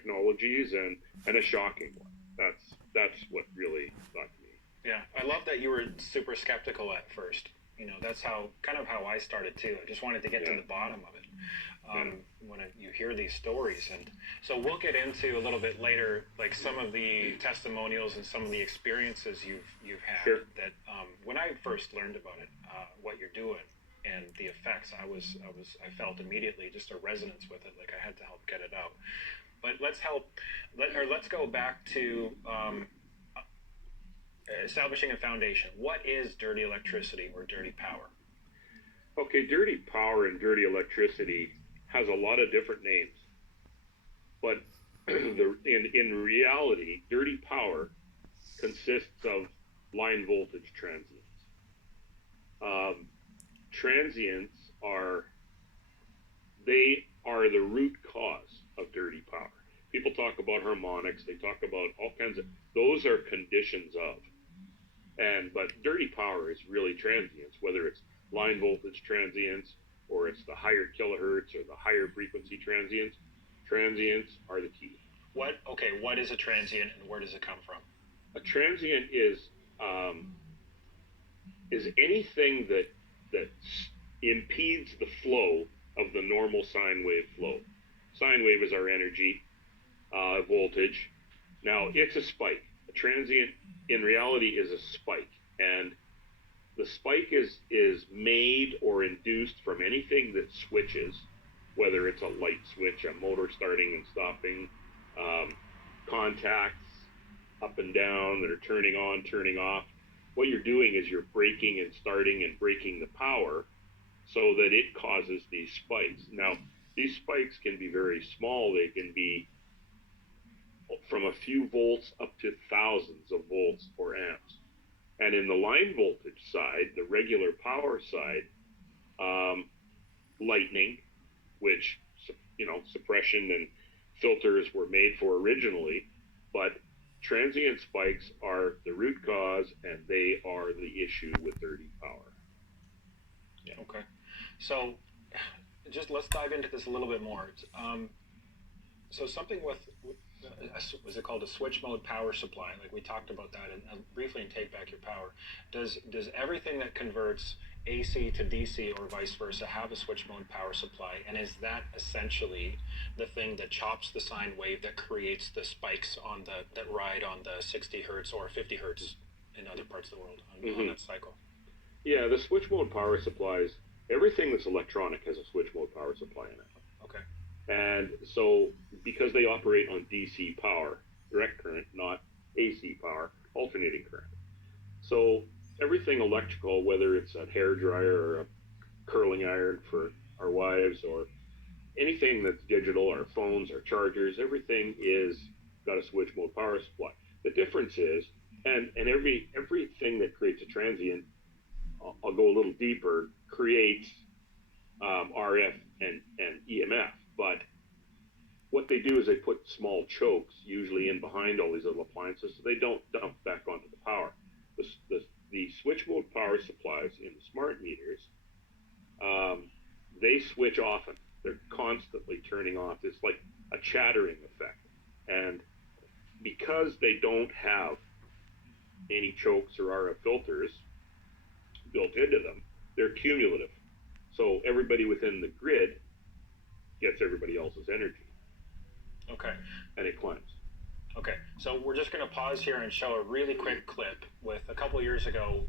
technologies and a shocking one. That's what really got me. Yeah, I love that you were super skeptical at first. You know, that's kind of how I started too. I just wanted to get to the bottom of it. When you hear these stories, and so we'll get into a little bit later, like some of the testimonials and some of the experiences you've had. Sure. That when I first learned about it, what you're doing and the effects, I felt immediately just a resonance with it. Like I had to help get it out. But let's go back to establishing a foundation. What is dirty electricity or dirty power? Okay, dirty power and dirty electricity has a lot of different names, but in reality, dirty power consists of line voltage transients. Transients are the root cause of dirty power. People talk about harmonics, they talk about all kinds of, those are conditions of. But dirty power is really transients, whether it's line voltage transients or it's the higher kilohertz or the higher frequency transients. Transients are the key. What is a transient and where does it come from? A transient is anything that impedes the flow of the normal sine wave flow. Sine wave is our energy, voltage. Now, it's a spike. A transient, in reality, is a spike. And the spike is made or induced from anything that switches, whether it's a light switch, a motor starting and stopping, contacts up and down that are turning on, turning off. What you're doing is you're breaking and starting and breaking the power so that it causes these spikes. Now, these spikes can be very small. They can be from a few volts up to thousands of volts or amps. And in the line voltage side, the regular power side, lightning, which, suppression and filters were made for originally, but transient spikes are the root cause, and they are the issue with dirty power. Yeah. Okay. So just let's dive into this a little bit more. So something with was it called a switch mode power supply? Like we talked about that and briefly in Take Back Your Power. Does everything that converts AC to DC or vice versa have a switch mode power supply? And is that essentially the thing that chops the sine wave that creates the spikes that ride on the 60 hertz or 50 hertz in other parts of the world on that cycle? Yeah, the switch mode power supplies, everything that's electronic has a switch mode power supply in it. Okay. And so, because they operate on DC power, direct current, not AC power, alternating current. So everything electrical, whether it's a hair dryer or a curling iron for our wives, or anything that's digital, our phones, our chargers, everything is got a switch mode power supply. The difference is, and everything that creates a transient, I'll go a little deeper, creates RF and EMF. But what they do is they put small chokes, usually in behind all these little appliances, so they don't dump back onto the power. The switch mode power supplies in the smart meters, they switch often. They're constantly turning off. It's like a chattering effect. And because they don't have any chokes or RF filters built into them, they're cumulative. So everybody within the grid gets everybody else's energy. Okay. And it climbs. Okay, so we're just going to pause here and show a really quick clip with a couple years ago,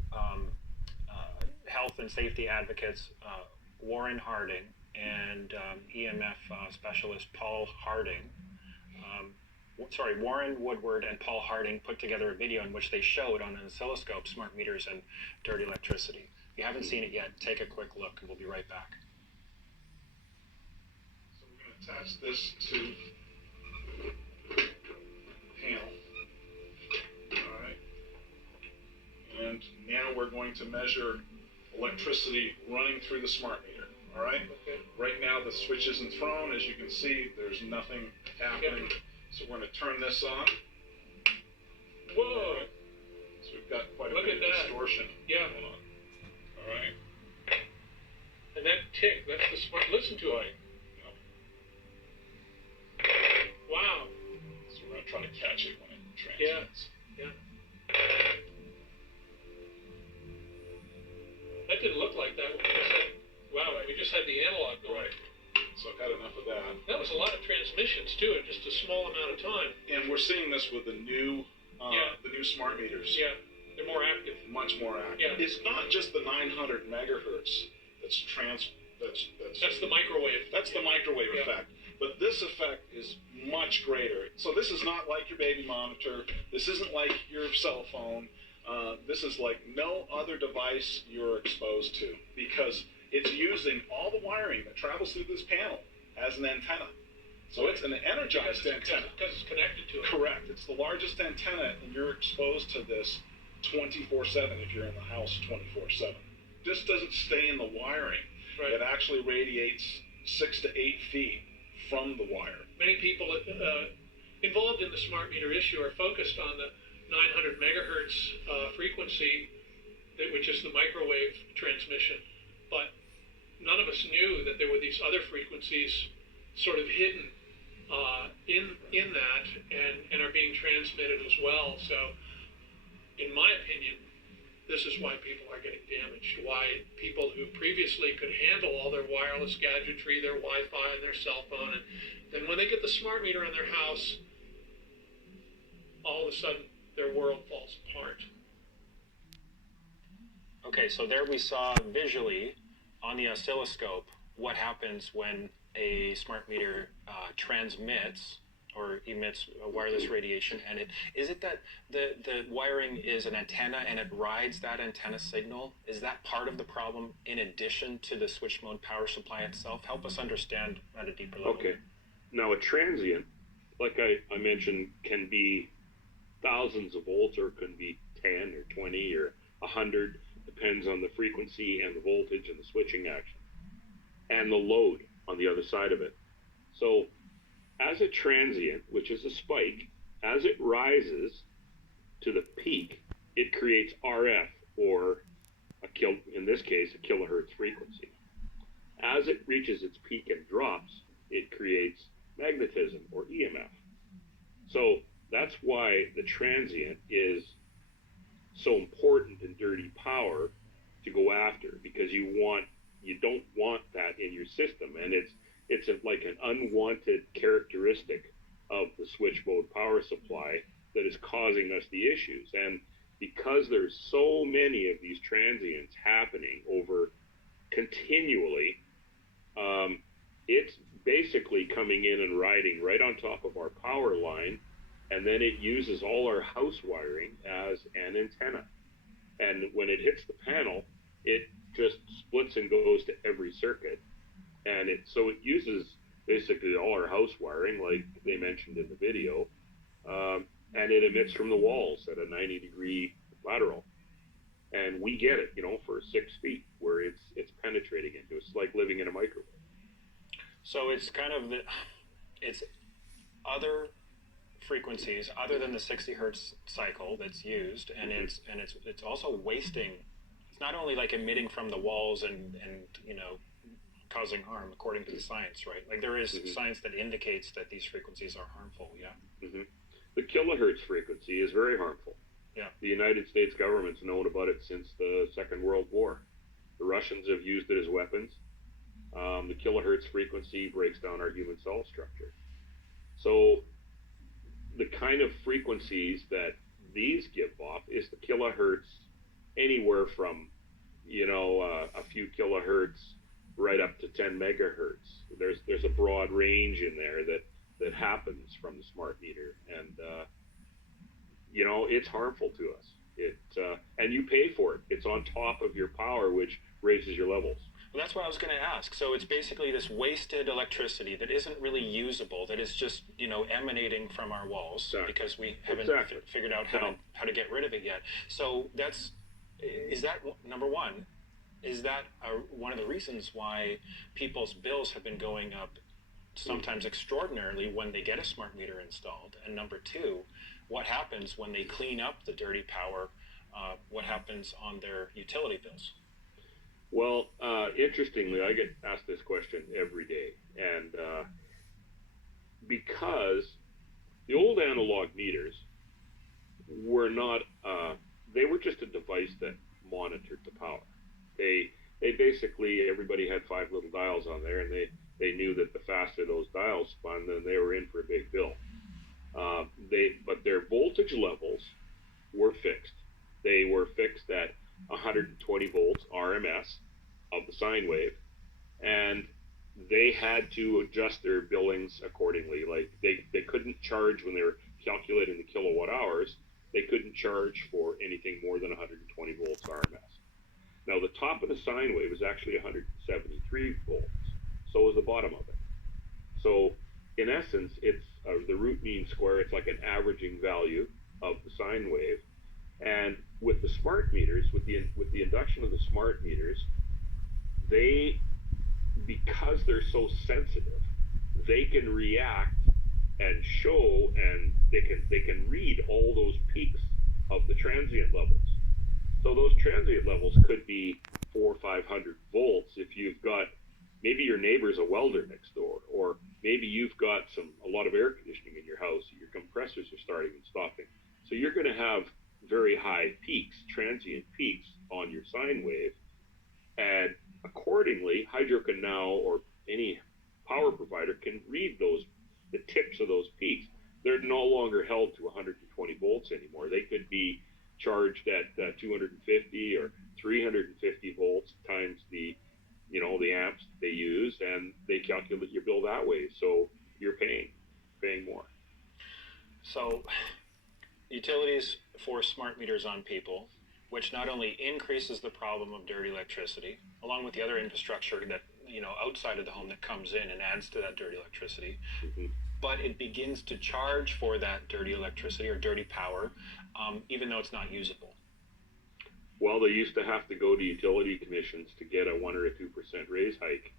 health and safety advocates Warren Harding and EMF specialist Paul Harding. Warren Woodward and Paul Harding put together a video in which they showed on an oscilloscope smart meters and dirty electricity. If you haven't seen it yet, take a quick look and we'll be right back. So we're going to attach this to panel. All right. And now we're going to measure electricity running through the smart meter. All right. Okay. Right now the switch isn't thrown. As you can see, there's nothing happening. Yep. So we're going to turn this on. Whoa. Right. So we've got quite a bit of distortion going on. All right. And that tick, that's the smart. Listen to it. Yep. Wow. trying to catch it when it Yeah. transmits. Yeah. That didn't look like that when we just had, wow, we just had the analog going. Right. So I've had enough of that. That was a lot of transmissions too in just a small amount of time. And we're seeing this with the new smart meters. Yeah, they're more active. Much more active. Yeah. It's not just the 900 megahertz That's the microwave. That's the microwave Yeah. effect. But this effect is much greater. So this is not like your baby monitor. This isn't like your cell phone. This is like no other device you're exposed to, because it's using all the wiring that travels through this panel as an antenna. So it's an energized antenna. Because it's connected to it. Correct. It's the largest antenna, and you're exposed to this 24/7 if you're in the house 24/7. This doesn't stay in the wiring. Right. It actually radiates 6 to 8 feet from the wire. Many people involved in the smart meter issue are focused on the 900 megahertz frequency, which is the microwave transmission. But none of us knew that there were these other frequencies sort of hidden in that and are being transmitted as well. So, in my opinion, this is why people are getting damaged. Why people who previously could handle all their wireless gadgetry, their Wi-Fi, and their cell phone, and then when they get the smart meter in their house, all of a sudden their world falls apart. Okay, so there we saw visually on the oscilloscope what happens when a smart meter transmits or emits a wireless radiation, and is it that the wiring is an antenna and it rides that antenna signal? Is that part of the problem in addition to the switch mode power supply itself? Help us understand at a deeper level. Okay. Now a transient, like I mentioned, can be thousands of volts, or it can be 10 or 20 or 100, depends on the frequency and the voltage and the switching action and the load on the other side of it. So as a transient, which is a spike, as it rises to the peak, it creates RF, or in this case, a kilohertz frequency. As it reaches its peak and drops, it creates magnetism, or EMF. So that's why the transient is so important in dirty power to go after, because you don't want that in your system, and it's like an unwanted characteristic of the switch mode power supply that is causing us the issues. And because there's so many of these transients happening over continually, it's basically coming in and riding right on top of our power line, and then it uses all our house wiring as an antenna. And when it hits the panel, it just splits and goes to every circuit. And it uses basically all our house wiring, like they mentioned in the video, and it emits from the walls at a 90-degree lateral. And we get it, for 6 feet, where it's penetrating into. It's like living in a microwave. So it's kind of it's other frequencies other than the 60 hertz cycle that's used, and it's also wasting. It's not only like emitting from the walls and causing harm, according to the science, right? Like there is science that indicates that these frequencies are harmful. Yeah. The kilohertz frequency is very harmful. Yeah. The United States government's known about it since the Second World War. The Russians have used it as weapons. The kilohertz frequency breaks down our human cell structure. So the kind of frequencies that these give off is the kilohertz, anywhere from a few kilohertz right up to 10 megahertz. There's a broad range in there that happens from the smart meter, and it's harmful to us. And you pay for it. It's on top of your power, which raises your levels. Well, that's what I was going to ask. So it's basically this wasted electricity that isn't really usable, that is just emanating from our walls. Exactly. Because we haven't figured out how to get rid of it yet. So is that number one? Is that one of the reasons why people's bills have been going up sometimes extraordinarily when they get a smart meter installed? And number two, what happens when they clean up the dirty power? What happens on their utility bills? Well, interestingly, I get asked this question every day, and because the old analog meters were not, they were just a device that monitored the power. They basically, everybody had 5 little dials on there, and they knew that the faster those dials spun, then they were in for a big bill. But their voltage levels were fixed. They were fixed at 120 volts RMS of the sine wave, and they had to adjust their billings accordingly. Like they couldn't charge when they were calculating the kilowatt hours. They couldn't charge for anything more than 120 volts RMS. Now the top of the sine wave is actually 173 volts. So is the bottom of it. So in essence, it's the root mean square. It's like an averaging value of the sine wave. And with the smart meters, with the induction of the smart meters, because they're so sensitive, they can react and show, and they can read all those peaks of the transient levels. So those transient levels could be 400 or 500 volts if you've got, maybe your neighbor's a welder next door, or maybe you've got a lot of air conditioning in your house, your compressors are starting and stopping. So you're going to have very high peaks, transient peaks on your sine wave, and accordingly, Hydro can now, or any power provider can read the tips of those peaks. They're no longer held to 120 volts anymore. They could be charged at 250 or 350 volts times the amps they use, and they calculate your bill that way. So you're paying more. So utilities force smart meters on people, which not only increases the problem of dirty electricity, along with the other infrastructure that, outside of the home that comes in and adds to that dirty electricity, but it begins to charge for that dirty electricity or dirty power, even though it's not usable. Well, they used to have to go to utility commissions to get a 1 or a 2% raise hike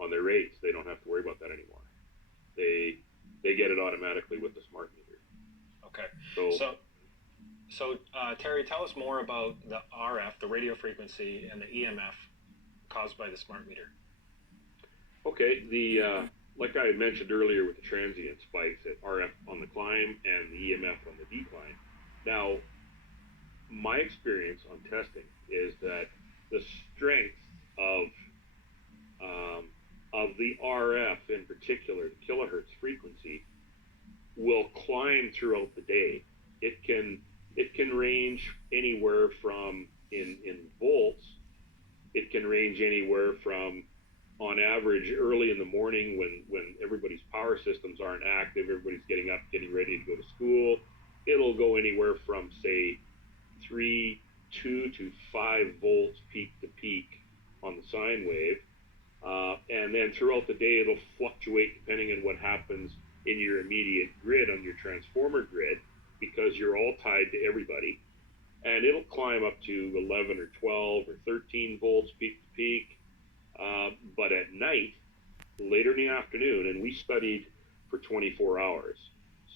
on their rates. They don't have to worry about that anymore. They get it automatically with the smart meter. Okay. So Terry, tell us more about the RF, the radio frequency, and the EMF caused by the smart meter. Okay, like I had mentioned earlier with the transient spikes at RF on the climb and the EMF on the decline. Now, my experience on testing is that the strength of the RF in particular, the kilohertz frequency, will climb throughout the day. It can range anywhere from in volts. It can range anywhere from, on average, early in the morning when everybody's power systems aren't active, everybody's getting up, getting ready to go to school. It'll go anywhere from, say, 2 to 5 volts peak to peak on the sine wave. And then throughout the day, it'll fluctuate depending on what happens in your immediate grid, on your transformer grid, because you're all tied to everybody. And it'll climb up to 11 or 12 or 13 volts peak to peak. But at night, later in the afternoon, and we studied for 24 hours.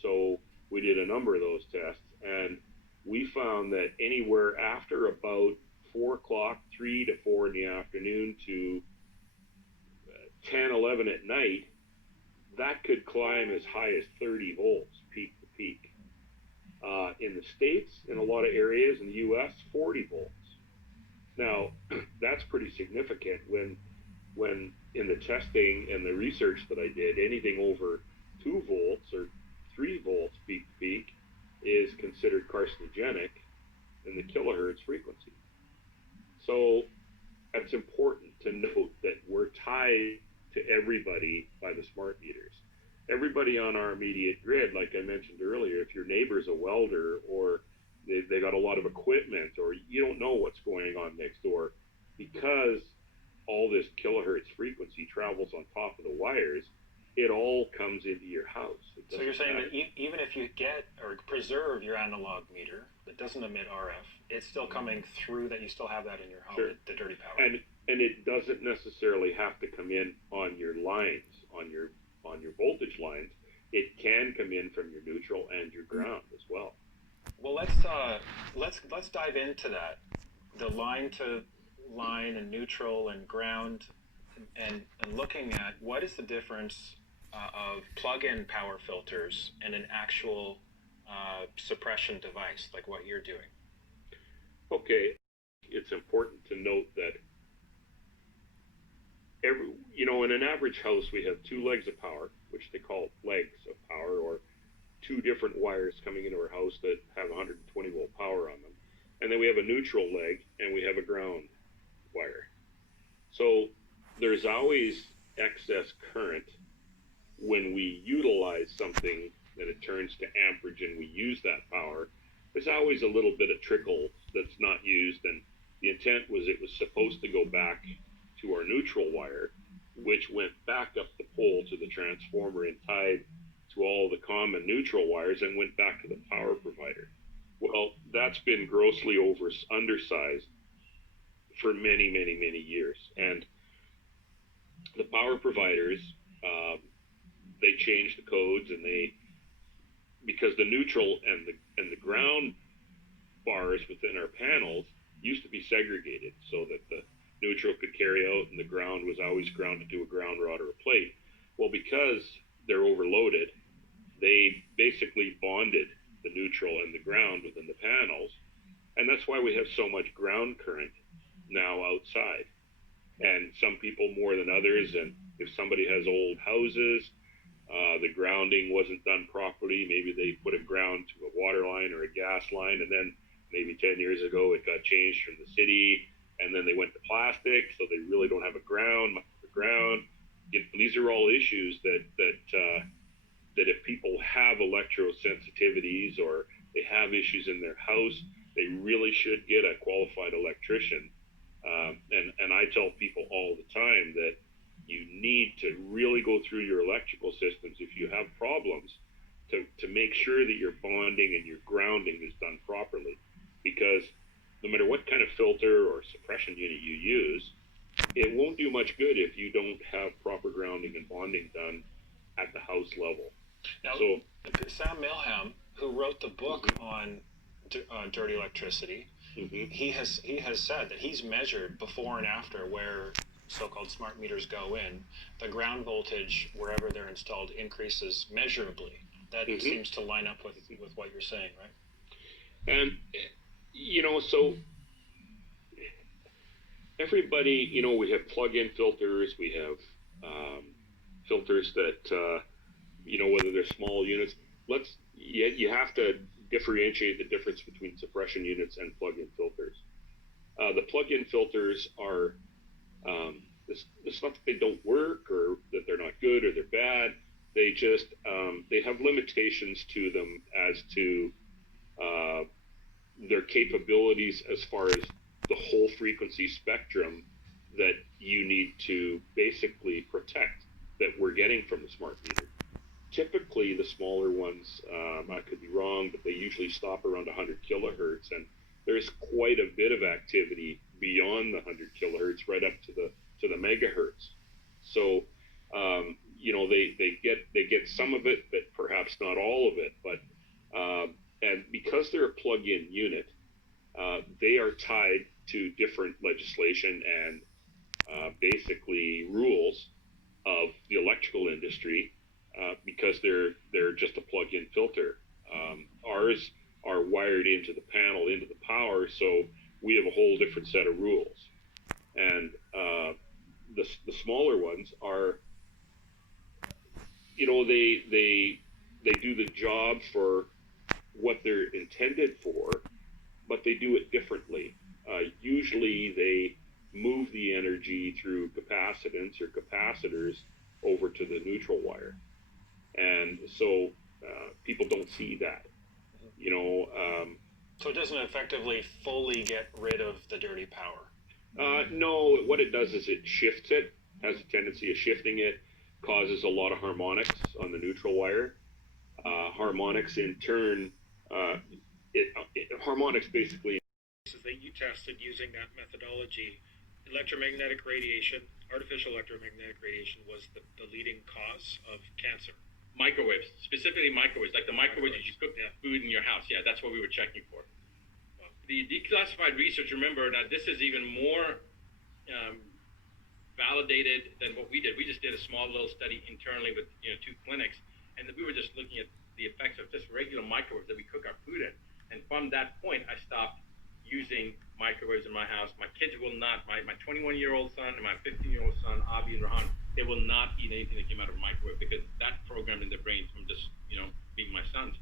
So we did a number of those tests, and we found that anywhere after about 4 o'clock, 3 to 4 in the afternoon to 10, 11 at night, that could climb as high as 30 volts peak to peak. In the States, in a lot of areas in the U.S., 40 volts. Now, that's pretty significant when in the testing and the research that I did, anything over 2 volts or 3 volts peak to peak is considered carcinogenic in the kilohertz frequency. So it's important to note that we're tied to everybody by the smart meters. Everybody on our immediate grid, like I mentioned earlier, if your neighbor's a welder or they got a lot of equipment, or you don't know what's going on next door, because all this kilohertz frequency travels on top of the wires, it all comes into your house. So you're saying that even if you get or preserve your analog meter that doesn't emit RF, it's still coming through, that you still have that in your home, sure, the dirty power. And it doesn't necessarily have to come in on your lines, on your voltage lines. It can come in from your neutral and your ground as well. Well, let's dive into that. The line to line and neutral and ground, and looking at what is the difference of plug-in power filters and an actual suppression device like what you're doing? Okay, it's important to note that in an average house we have two legs of power, which they call legs of power, or two different wires coming into our house that have 120 volt power on them. And then we have a neutral leg and we have a ground wire. So there's always excess current when we utilize something that it turns to amperage and we use that power. There's always a little bit of trickle that's not used, and the intent was it was supposed to go back to our neutral wire, which went back up the pole to the transformer and tied to all the common neutral wires and went back to the power provider. Well, that's been grossly undersized for many, many, many years. And the power providers, they changed the codes, and because the neutral and the ground bars within our panels used to be segregated so that the neutral could carry out and the ground was always grounded to a ground rod or a plate. Well, because they're overloaded, they basically bonded the neutral and the ground within the panels, and that's why we have so much ground current now outside. And some people more than others, and if somebody has old houses, the grounding wasn't done properly, maybe they put a ground to a water line or a gas line, and then maybe 10 years ago it got changed from the city, and then they went to plastic, so they really don't have a ground. These are all issues that if people have electrosensitivities or they have issues in their house, they really should get a qualified electrician. And I tell people all the time that you need to really go through your electrical systems if you have problems to make sure that your bonding and your grounding is done properly. Because no matter what kind of filter or suppression unit you use, it won't do much good if you don't have proper grounding and bonding done at the house level. Now, So Sam Milham, who wrote the book on dirty electricity, he has said that he's measured before and after where so-called smart meters go in. The ground voltage wherever they're installed increases measurably. That seems to line up with what you're saying, right? And so everybody, we have plug-in filters, we have filters that whether they're small units. You have to differentiate the difference between suppression units and plug-in filters. The plug-in filters are, it's not that they don't work or that they're not good or they're bad. They just, they have limitations to them as to their capabilities as far as the whole frequency spectrum that you need to basically protect that we're getting from the smart meter. Typically, the smaller ones, I could be wrong, but they usually stop around 100 kilohertz, and there's quite a bit of activity beyond the 100 kilohertz, right up to the megahertz. So, they get some of it, but perhaps not all of it. But and because they're a plug-in unit, they are tied to different legislation and basically rules of the electrical industry. Because they're just a plug-in filter. Ours are wired into the panel, into the power, so we have a whole different set of rules. And the smaller ones are, they do the job for what they're intended for, but they do it differently. Usually they move the energy through capacitance or capacitors over to the neutral wire. And so people don't see that, So it doesn't effectively fully get rid of the dirty power? No, what it does is it shifts it, has a tendency of shifting it, causes a lot of harmonics on the neutral wire. Harmonics in turn, harmonics basically. That you tested using that methodology, electromagnetic radiation, artificial electromagnetic radiation was the leading cause of cancer. Microwaves, specifically microwaves, like the microwaves that you cook food in your house. Yeah, that's what we were checking for. The declassified research, remember, now this is even more validated than what we did. We just did a small little study internally with 2 clinics, and we were just looking at the effects of just regular microwaves that we cook our food in. And from that point, I stopped using microwaves in my house. My kids will not. My 21-year-old son and my 15-year-old son, Avi and Rahan, they will not eat anything that came out of a microwave because that's programmed in their brains from just being my sons.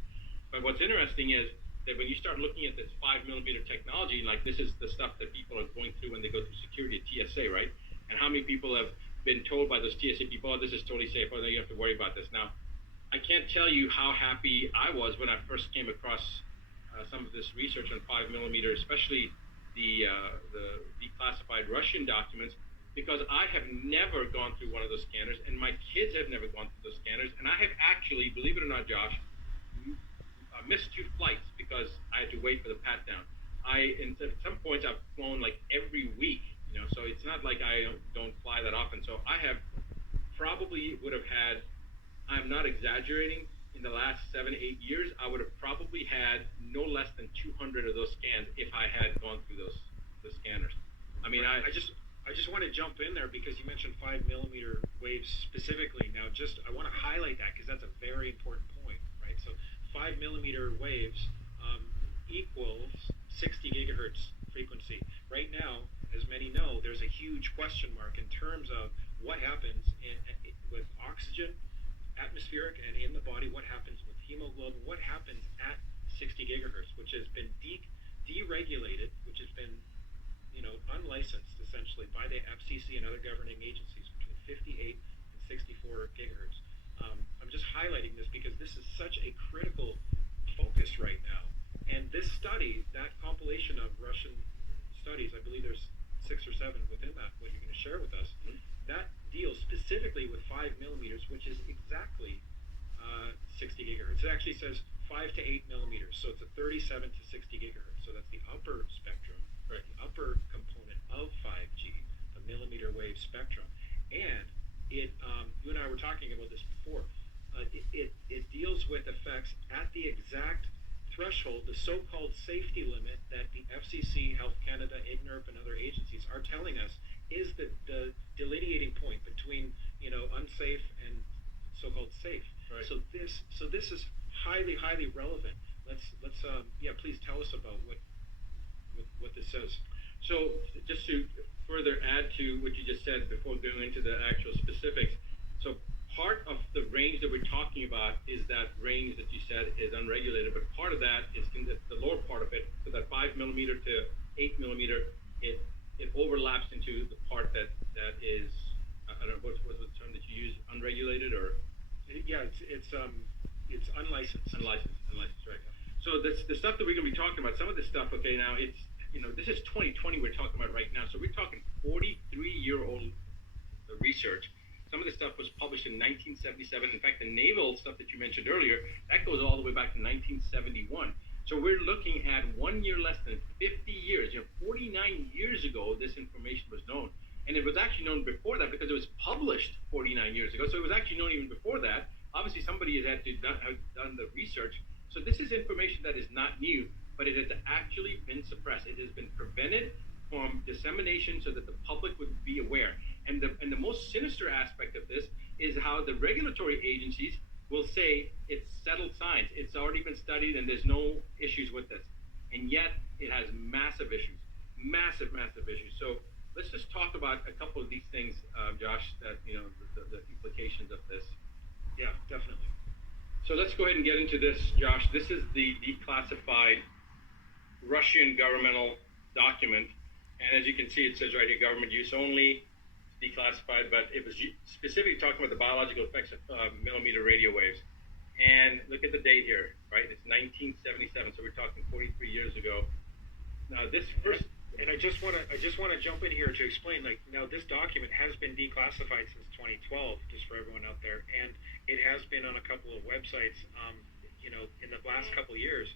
But what's interesting is that when you start looking at this 5-millimeter technology, like this is the stuff that people are going through when they go through security at TSA, right? And how many people have been told by those TSA people, oh, this is totally safe, oh, no, you have to worry about this. Now, I can't tell you how happy I was when I first came across some of this research on 5-millimeter, especially the declassified Russian documents, because I have never gone through one of those scanners, and my kids have never gone through those scanners, and I have actually, believe it or not, Josh, missed 2 flights because I had to wait for the pat down. At some points I've flown like every week, so it's not like I don't fly that often. So I have probably would have had, I'm not exaggerating, in the last 7-8 years, I would have probably had no less than 200 of those scans if I had gone through the scanners. I mean, I just want to jump in there because you mentioned 5-millimeter waves specifically. Now, I want to highlight that because that's a very important point, right? So 5-millimeter waves equals 60 gigahertz frequency. Right now, as many know, there's a huge question mark in terms of what happens with oxygen, atmospheric, and in the body, what happens with hemoglobin, what happens at 60 gigahertz, which has been deregulated, which has been unlicensed essentially by the FCC and other governing agencies between 58 and 64 gigahertz. I'm just highlighting this because this is such a critical focus right now. And this study, that compilation of Russian studies, I believe there's 6 or 7 within that, what you're going to share with us, that deals specifically with 5 millimeters, which is exactly 60 gigahertz. It actually says 5 to 8 millimeters, so it's a 37 to 60 gigahertz. So that's the upper spectrum, right? The upper component of 5G, the millimeter wave spectrum. And it, you and I were talking about this before. It deals with effects at the exact threshold, the so-called safety limit that the FCC, Health Canada, IGNERP, and other agencies are telling us is the delineating point between unsafe and so-called safe. Right. So this is highly relevant. Let's please tell us about what this says. So just to further add to what you just said before going into the actual specifics, so part of the range that we're talking about is that range that you said is unregulated, but part of that is in the lower part of it, so that 5 millimeter to 8 millimeter, it overlaps into the part that is, I don't know, what's the term that you use, unregulated or? Yeah, it's unlicensed. Unlicensed, right. So the stuff that we're going to be talking about, some of this stuff, okay, now it's, this is 2020 we're talking about right now, so we're talking 43-year-old research. Some of this stuff was published in 1977. In fact, the naval stuff that you mentioned earlier, that goes all the way back to 1971. So we're looking at 1 year less than 50 years. 49 years ago, this information was known. And it was actually known before that because it was published 49 years ago. So it was actually known even before that. Obviously, somebody has have done the research. So this is information that is not new, but it has actually been suppressed. It has been prevented from dissemination so that the public would be aware. And the most sinister aspect of this is how the regulatory agencies will say it's settled science. It's already been studied and there's no issues with this. And yet it has massive issues, massive issues. So let's just talk about a couple of these things, Josh, that, the implications of this. Yeah, definitely. So let's go ahead and get into this, Josh. This is the declassified Russian governmental document. And as you can see, it says right here, government use only, declassified, but it was specifically talking about the biological effects of millimeter radio waves. And look at the date here, right? It's 1977, so we're talking 43 years ago. Now this first... And I just want to jump in here to explain, now this document has been declassified since 2012, just for everyone out there, and it has been on a couple of websites, in the last couple of years.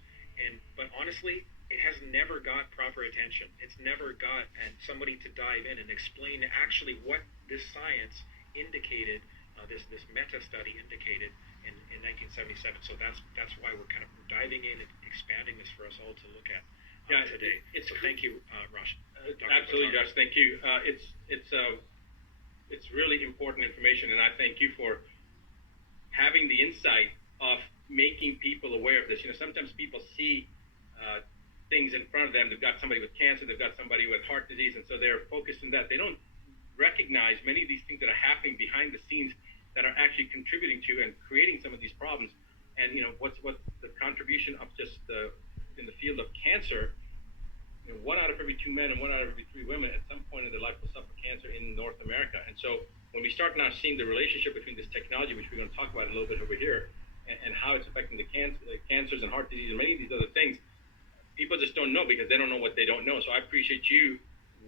But honestly, it has never got proper attention. It's never got somebody to dive in and explain actually what this science indicated, this meta study indicated in 1977. So that's why we're kind of diving in and expanding this for us all to look at today. So thank you, Rashid. Absolutely, Josh. Thank you. It's it's really important information, and I thank you for having the insight of making people aware of this. You know, sometimes people see things in front of them. They've got somebody with cancer, they've got somebody with heart disease, and so they're focused on that. They don't recognize many of these things that are happening behind the scenes that are actually contributing to and creating some of these problems. And you know, what's the contribution of just in the field of cancer. You know, 1 out of every 2 men and 1 out of every 3 women at some point in their life will suffer cancer in North America. And so when we start now seeing the relationship between this technology, which we're going to talk about a little bit over here, and how it's affecting the cancers and heart disease and many of these other things, people just don't know because they don't know what they don't know. So I appreciate you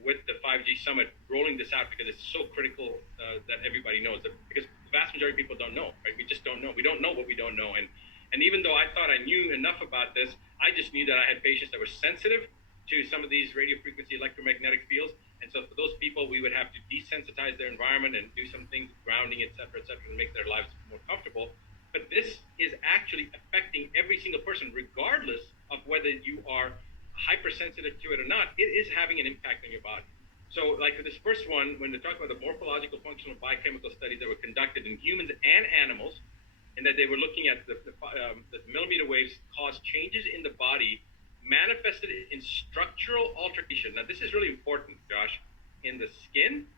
with the 5G Summit rolling this out because it's so critical that everybody knows that, because the vast majority of people don't know, right? We just don't know. We don't know what we don't know. And even though I thought I knew enough about this, I just knew that I had patients that were sensitive to some of these radio frequency electromagnetic fields. And so for those people, we would have to desensitize their environment and do some things, grounding, et cetera, to make their lives more comfortable. But this is actually affecting every single person, regardless of whether you are hypersensitive to it or not. It is having an impact on your body. So like this first one, when they talk about the morphological, functional, biochemical studies that were conducted in humans and animals, and that they were looking at the millimeter waves cause changes in the body manifested in structural alteration. Now, this is really important, Josh, in the skin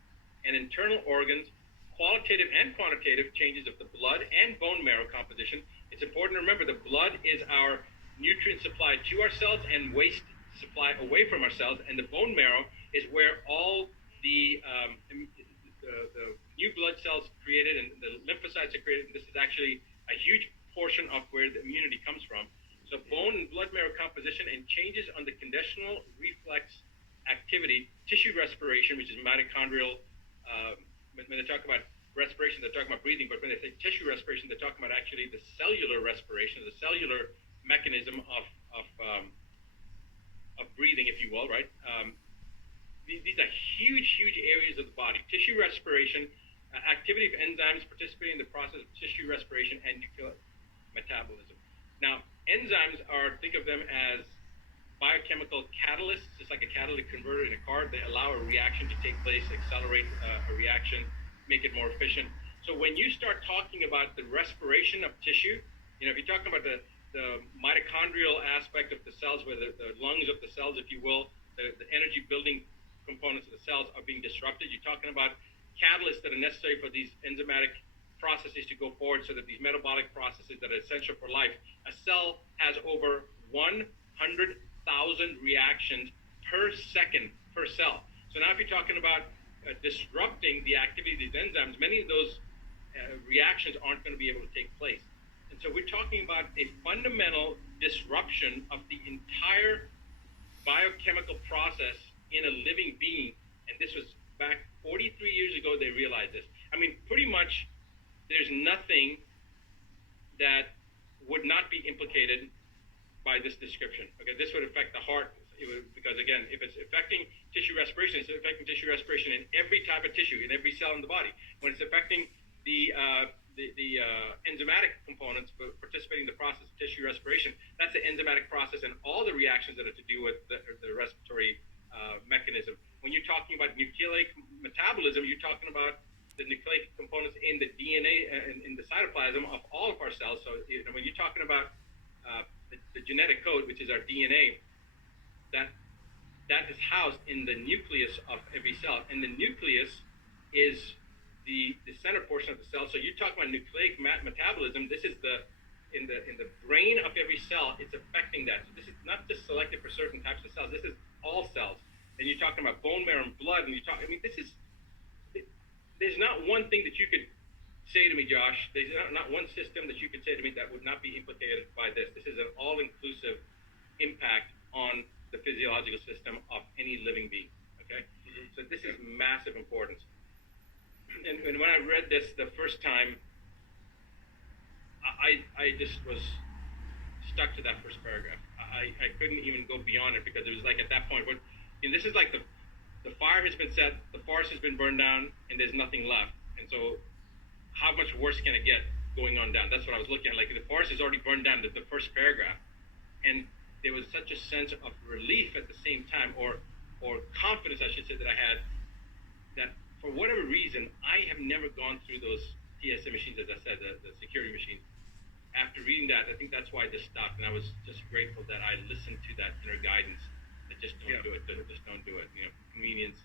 and internal organs, qualitative and quantitative changes of the blood and bone marrow composition. It's important to remember the blood is our nutrient supply to our cells and waste supply away from our cells, and the bone marrow is where all the new blood cells created and the lymphocytes are created. And this is actually a huge portion of where the immunity comes from. So bone and blood marrow composition and changes on the conditional reflex activity, tissue respiration, which is mitochondrial. When they talk about respiration, they're talking about breathing, but when they say tissue respiration, they're talking about actually the cellular respiration, the cellular mechanism of breathing, if you will, right? These are huge areas of the body. Tissue respiration, activity of enzymes participating in the process of tissue respiration and nuclear metabolism. Now, enzymes are, think of them as biochemical catalysts, just like a catalytic converter in a car. They allow a reaction to take place, accelerate a reaction, make it more efficient. So when you start talking about the respiration of tissue, you know, if you're talking about the mitochondrial aspect of the cells, where the lungs of the cells, if you will, the energy building components of the cells are being disrupted, you're talking about catalysts that are necessary for these enzymatic processes to go forward so that these metabolic processes that are essential for life. A cell has over 100,000 reactions per second per cell. So now if you're talking about disrupting the activity of these enzymes, many of those reactions aren't going to be able to take place. And so we're talking about a fundamental disruption of the entire biochemical process in a living being. And this was back 43 years ago, they realized this. I mean, pretty much there's nothing that would not be implicated by this description. Okay, this would affect the heart, because again, if it's affecting tissue respiration, it's affecting tissue respiration in every type of tissue, in every cell in the body. When it's affecting the enzymatic components participating in the process of tissue respiration, that's the enzymatic process and all the reactions that are to do with the respiratory mechanism. When you're talking about nucleic metabolism, you're talking about the nucleic components in the DNA in the cytoplasm of all of our cells. So when you're talking about the genetic code, which is our DNA, that is housed in the nucleus of every cell, and the nucleus is the center portion of the cell. So you're talking about nucleic metabolism. This is in the brain of every cell. It's affecting that. So this is not just selected for certain types of cells. This is all cells. And you're talking about bone marrow and blood, and there's not one thing that you could say to me, Josh. There's not one system that you could say to me that would not be implicated by this. This is an all-inclusive impact on the physiological system of any living being. Okay, so this is massive importance. And when I read this the first time, I just was stuck to that first paragraph. I couldn't even go beyond it, because it was like at that point, this is like the fire has been set, the forest has been burned down, and there's nothing left. And so how much worse can it get going on down? That's what I was looking at. Like, the forest is already burned down, the first paragraph. And there was such a sense of relief at the same time, or confidence, I should say, that I had, that for whatever reason, I have never gone through those TSA machines, as I said, the security machines. After reading that, I think that's why I just stopped, and I was just grateful that I listened to that inner guidance that just don't do it, just don't do it. You know, convenience,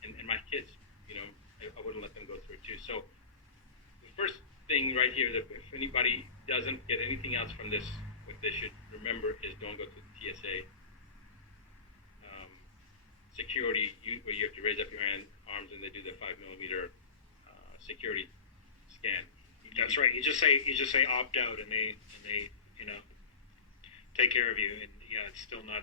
and my kids, you know, I wouldn't let them go through it too. So the first thing right here, that if anybody doesn't get anything else from this, what they should remember is don't go through the TSA security, where you have to raise up your arms, and they do the 5 millimeter security scan. That's right. You just say opt out, and they you know, take care of you. And yeah, it's still not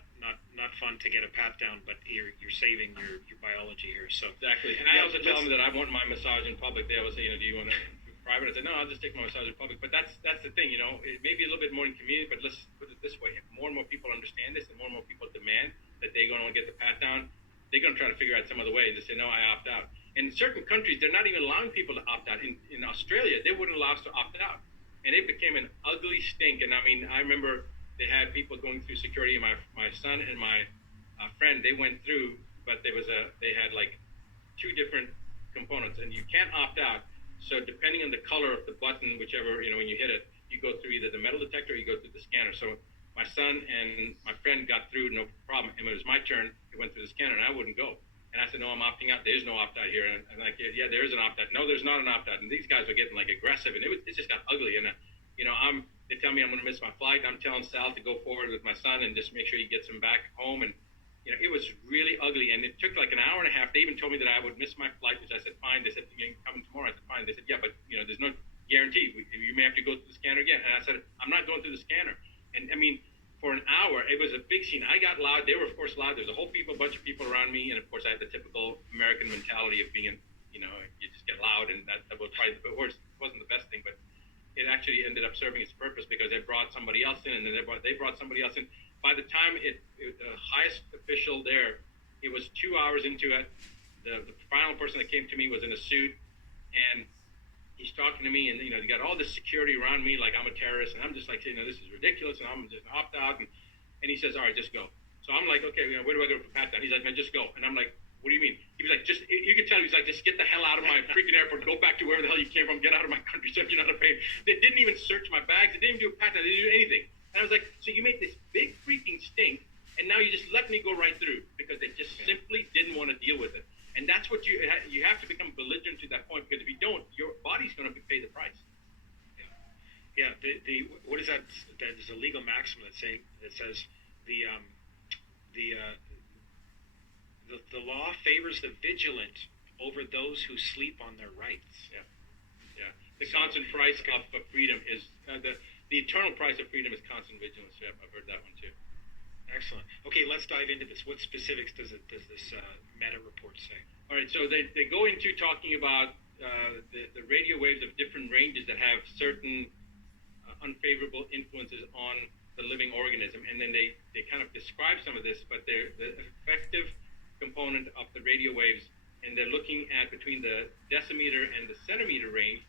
fun to get a pat down, but you're saving your biology here. So exactly. And I also tell them that I want my massage in public. They always say, you know, do you want to do private? I said, no, I'll just take my massage in public. But that's the thing, you know. It may be a little bit more inconvenient, but let's put it this way: if more and more people understand this, and more people demand that they're going to get the pat down, they're going to try to figure out some other way and just say, no, I opt out. In certain countries, they're not even allowing people to opt out. In Australia, they wouldn't allow us to opt out. And it became an ugly stink. And I mean, I remember they had people going through security, and my son and my friend, they went through, but they had like 2 different components, and you can't opt out. So depending on the color of the button, whichever, you know, when you hit it, you go through either the metal detector or you go through the scanner. So my son and my friend got through, no problem. And when it was my turn, it went through the scanner, and I wouldn't go. And I said, no, I'm opting out. There's no opt-out here. And like, yeah, there is an opt-out. No, there's not an opt-out. And these guys were getting like aggressive, and it just got ugly. And you know, they tell me I'm going to miss my flight. I'm telling Sal to go forward with my son and just make sure he gets him back home. And you know, it was really ugly. And it took like an hour and a half. They even told me that I would miss my flight, which I said, fine. They said, you're coming tomorrow. I said, fine. They said, yeah, but you know, there's no guarantee. You may have to go through the scanner again. And I said, I'm not going through the scanner. And I mean, for an hour, it was a big scene. I got loud. They were, of course, loud. There was a whole bunch of people around me, and of course, I had the typical American mentality of being, you know, you just get loud, and that was probably the worst. It wasn't the best thing, but it actually ended up serving its purpose because they brought somebody else in, and then they brought somebody else in. By the time the highest official there, it was 2 hours into it. The final person that came to me was in a suit, and he's talking to me, and you know, you got all this security around me like I'm a terrorist, and I'm just like saying, no, this is ridiculous, and I'm just opt out, and he says, all right, just go. So I'm like, okay, you know, where do I go for pat down? He's like, man, just go. And I'm like, what do you mean? He was like, you could tell he's like, just get the hell out of my freaking airport, go back to wherever the hell you came from, get out of my country, so you're not a pain. They didn't even search my bags, they didn't even do a pat down, they didn't do anything. And I was like, so you made this big freaking stink, and now you just let me go right through because they just simply didn't want to deal with it. And that's what you have to become belligerent to that point, because if you don't, your body's going to pay the price. Yeah. What is that? There's a legal maxim that says the law favors the vigilant over those who sleep on their rights. Yeah. The constant price of freedom is the eternal price of freedom is constant vigilance. Yeah, I've heard that one too. Excellent. Okay, let's dive into this. What specifics does this meta report say? All right, so they go into talking about the radio waves of different ranges that have certain unfavorable influences on the living organism, and then they kind of describe some of this, but they're the effective component of the radio waves, and they're looking at between the decimeter and the centimeter range.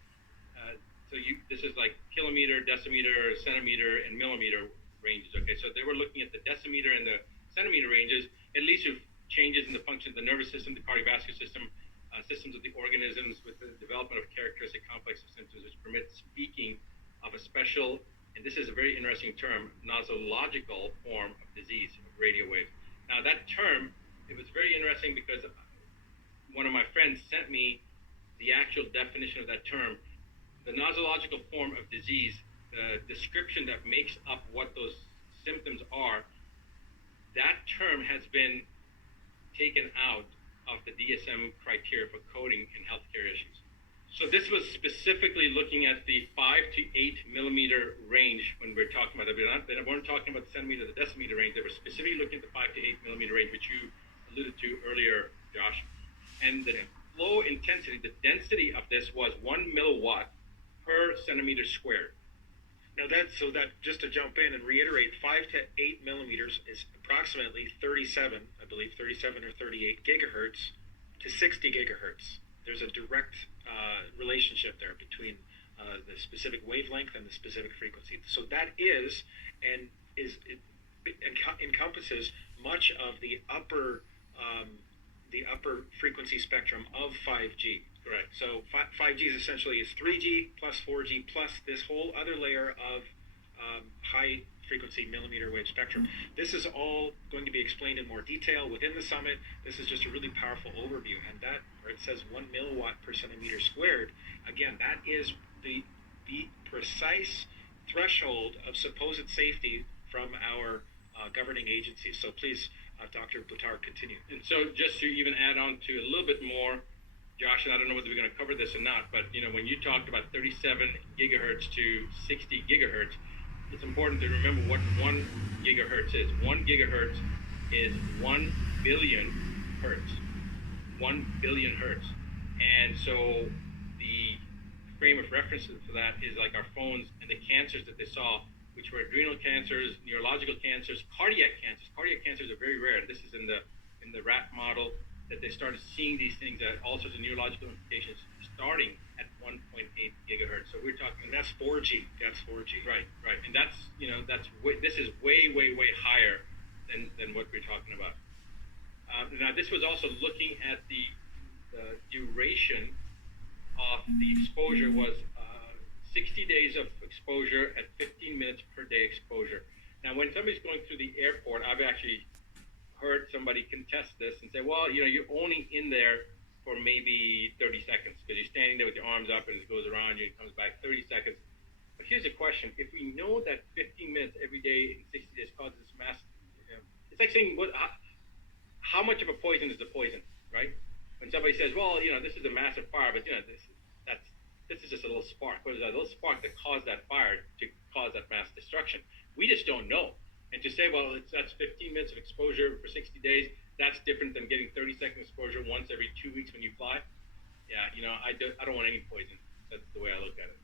This is like kilometer, decimeter, centimeter, and millimeter ranges. Okay, so they were looking at the decimeter and the centimeter ranges, at least of changes in the function of the nervous system, the cardiovascular system, systems of the organisms with the development of characteristic complex of symptoms which permit speaking of a special, and this is a very interesting term, nosological form of disease of radio waves. Now that term, it was very interesting because one of my friends sent me the actual definition of that term. The nosological form of disease, the description that makes up what those symptoms are, that term has been taken out of the DSM criteria for coding in healthcare issues. So this was specifically looking at the 5 to 8 millimeter range when we're talking about it. They weren't talking about the centimeter, the decimeter range. They were specifically looking at the 5 to 8 millimeter range, which you alluded to earlier, Josh. And the flow intensity, the density of this was 1 milliwatt per centimeter squared. Now that just to jump in and reiterate, 5 to 8 millimeters is approximately 37 or 38 gigahertz to 60 gigahertz. There's a direct relationship there between the specific wavelength and the specific frequency. So that encompasses much of the upper the upper frequency spectrum of 5G. Correct. So 5G is essentially 3G plus 4G plus this whole other layer of high frequency millimeter wave spectrum. This is all going to be explained in more detail within the summit. This is just a really powerful overview, and that, where it says 1 milliwatt per centimeter squared, again, that is the precise threshold of supposed safety from our governing agencies. So please, Dr. Buttar, continue. And so just to even add on to a little bit more, Josh, and I don't know whether we're going to cover this or not, but when you talked about 37 gigahertz to 60 gigahertz, it's important to remember what 1 gigahertz is. 1 gigahertz is 1 billion hertz. 1 billion hertz. And so the frame of reference for that is like our phones and the cancers that they saw, which were adrenal cancers, neurological cancers, cardiac cancers. Cardiac cancers are very rare. This is in the rat model that they started seeing these things at all sorts of neurological implications starting at 1.8 gigahertz. So we're talking, and that's 4G. That's 4G. Right. And that's this is way higher than what we're talking about. Now this was also looking at the duration of the exposure was 60 days of exposure at 15 minutes per day exposure. Now when somebody's going through the airport, I've actually heard somebody contest this and say, well, you're only in there for maybe 30 seconds because you're standing there with your arms up and it goes around you, it comes back 30 seconds. But here's a question. If we know that 15 minutes every day in 60 days causes this mass, it's like saying, how much of a poison is the poison, right? When somebody says, well, this is a massive fire, but this is just a little spark. What is that? A little spark that caused that fire to cause that mass destruction. We just don't know. And to say, well, that's 15 minutes of exposure for 60 days, that's different than getting 30-second exposure once every 2 weeks when you fly. Yeah, I don't want any poison. That's the way I look at it.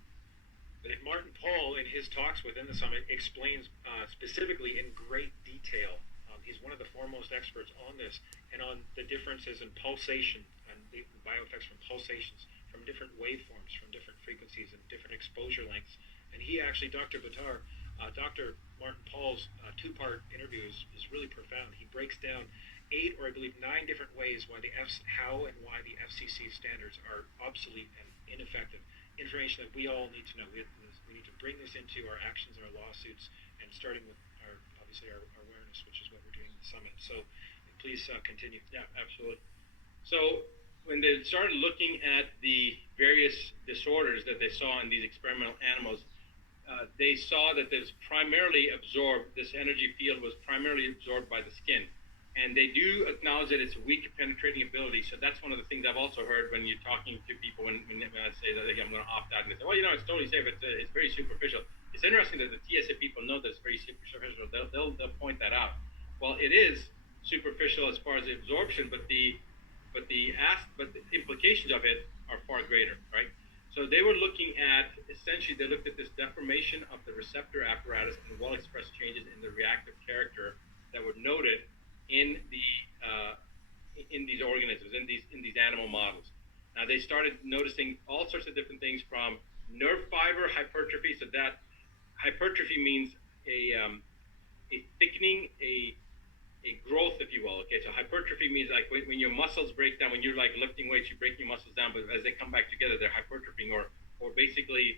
And Martin Pall, in his talks within the summit, explains specifically in great detail. He's one of the foremost experts on this and on the differences in pulsation and the bioeffects from pulsations, from different waveforms, from different frequencies and different exposure lengths. And he actually, Dr. Buttar, Dr. Martin Pall's two-part interview is really profound. He breaks down 8 or I believe 9 different ways how and why the FCC standards are obsolete and ineffective. Information that we all need to know. We need to bring this into our actions and our lawsuits, and starting with our awareness, which is what we're doing in the summit. So please continue. Yeah, absolutely. So when they started looking at the various disorders that they saw in these experimental animals, they saw that this energy field was primarily absorbed by the skin. And they do acknowledge that it's a weak penetrating ability. So that's one of the things I've also heard when you're talking to people when I say that I'm going to opt out, and they say, well, it's totally safe. It's very superficial. It's interesting that the TSA people know that it's very superficial. They'll point that out. Well, it is superficial as far as the absorption, but the implications of it are far greater, right? So they were looking at, essentially, they looked at this deformation of the receptor apparatus and well-expressed changes in the reactive character that were noted in these organisms, in these animal models. Now they started noticing all sorts of different things, from nerve fiber hypertrophy. So that hypertrophy means a thickening, a growth, if you will. Okay, so hypertrophy means like when your muscles break down, when you're like lifting weights, you break your muscles down, but as they come back together, they're hypertrophying, or basically,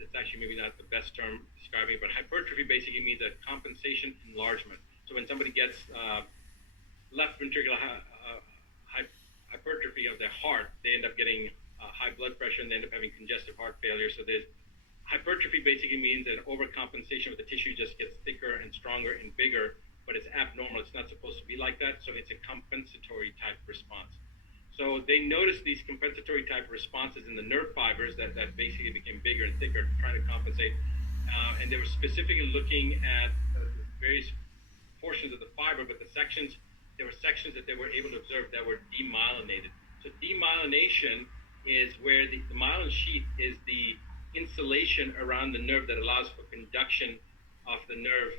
it's actually maybe not the best term describing it, but hypertrophy basically means a compensation enlargement. So when somebody gets left ventricular hypertrophy of their heart, they end up getting high blood pressure and they end up having congestive heart failure. So there's hypertrophy basically means an overcompensation where the tissue just gets thicker and stronger and bigger, but it's abnormal. It's not supposed to be like that. So it's a compensatory type response. So they noticed these compensatory type responses in the nerve fibers that basically became bigger and thicker, trying to compensate. And they were specifically looking at various portions of the fiber, but there were sections that they were able to observe that were demyelinated. So demyelination is where the myelin sheath is the insulation around the nerve that allows for conduction of the nerve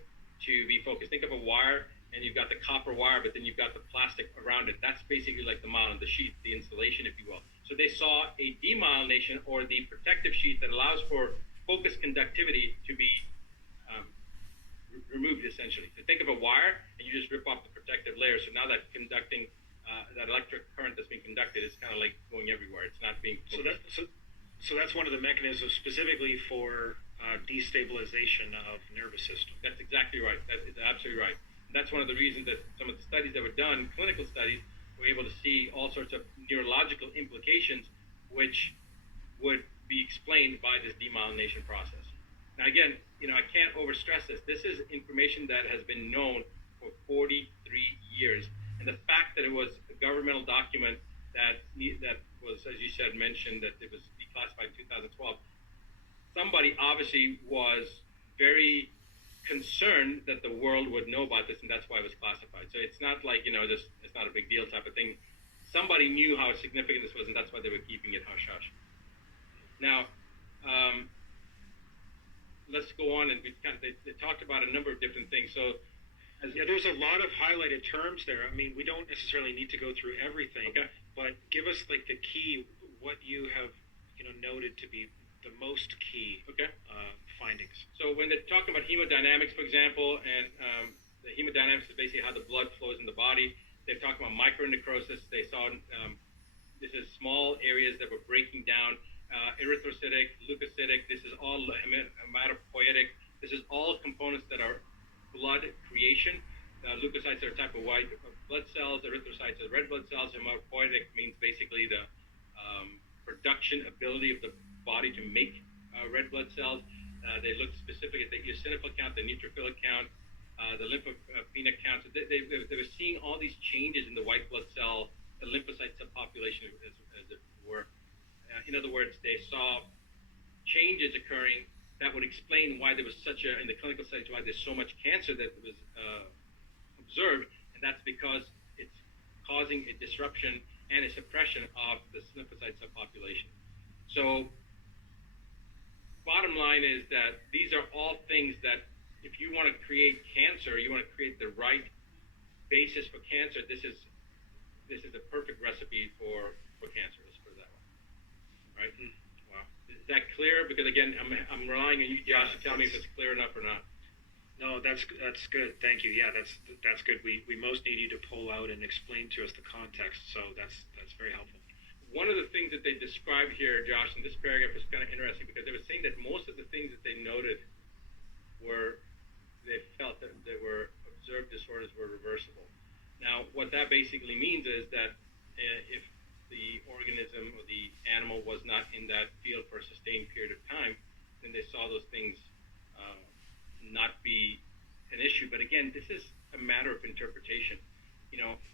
to be focused. Think of a wire, and you've got the copper wire, but then you've got the plastic around it. That's basically like the myelin, the sheath, the insulation, if you will. So they saw a demyelination, or the protective sheath that allows for focused conductivity to be removed, essentially. So think of a wire, and you just rip off the protective layer. So now that conducting conducted, it's kind of like going everywhere. It's not being focused. So that's one of the mechanisms specifically for destabilization of nervous system. That's exactly right. That is absolutely right. And that's one of the reasons that some of the studies that were done, clinical studies, were able to see all sorts of neurological implications, which would be explained by this demyelination process. Now, again, I can't overstress this. This is information that has been known for 43 years. And the fact that it was a governmental document that was, as you said, mentioned that it was declassified in 2012, somebody obviously was very concerned that the world would know about this, and that's why it was classified. So it's not like, it's not a big deal type of thing. Somebody knew how significant this was, and that's why they were keeping it hush-hush. Now, let's go on, and they talked about a number of different things. So, there's a lot of highlighted terms there. I mean, we don't necessarily need to go through everything, okay, but give us like the key, what you have, noted to be the most key findings. So when they're talking about hemodynamics, for example, and the hemodynamics is basically how the blood flows in the body. They're talking about micronecrosis. They saw this is small areas that were breaking down. Erythrocytic, leukocytic. This is all hematopoietic. This is all components that are blood creation. Leukocytes are a type of white blood cells. Erythrocytes are red blood cells. Hematopoietic means basically the production ability of the body to make red blood cells. They looked specific at the eosinophil count, the neutrophil count, the lymphopenic count. So they were seeing all these changes in the white blood cell, the lymphocyte subpopulation, as it were. In other words, they saw changes occurring that would explain why there was in the clinical studies, why there's so much cancer that was observed, and that's because it's causing a disruption and a suppression of the lymphocyte subpopulation. So, bottom line is that these are all things that if you want to create cancer, you want to create the right basis for cancer, this is a perfect recipe for cancer, let's put it that way. Right? Wow. Is that clear? Because again, I'm relying on you, Josh, to tell me if it's clear enough or not. No, that's good. Thank you. Yeah, that's good. We most need you to pull out and explain to us the context. So that's very helpful. One of the things that they described here, Josh, in this paragraph is kind of interesting because they were saying that most of the things that they noted they felt that they were observed disorders were reversible. Now, what that basically means is that if the organism or the animal was not in that field for a sustained period of time, then they saw those things not be an issue. But again, this is a matter of interpretation.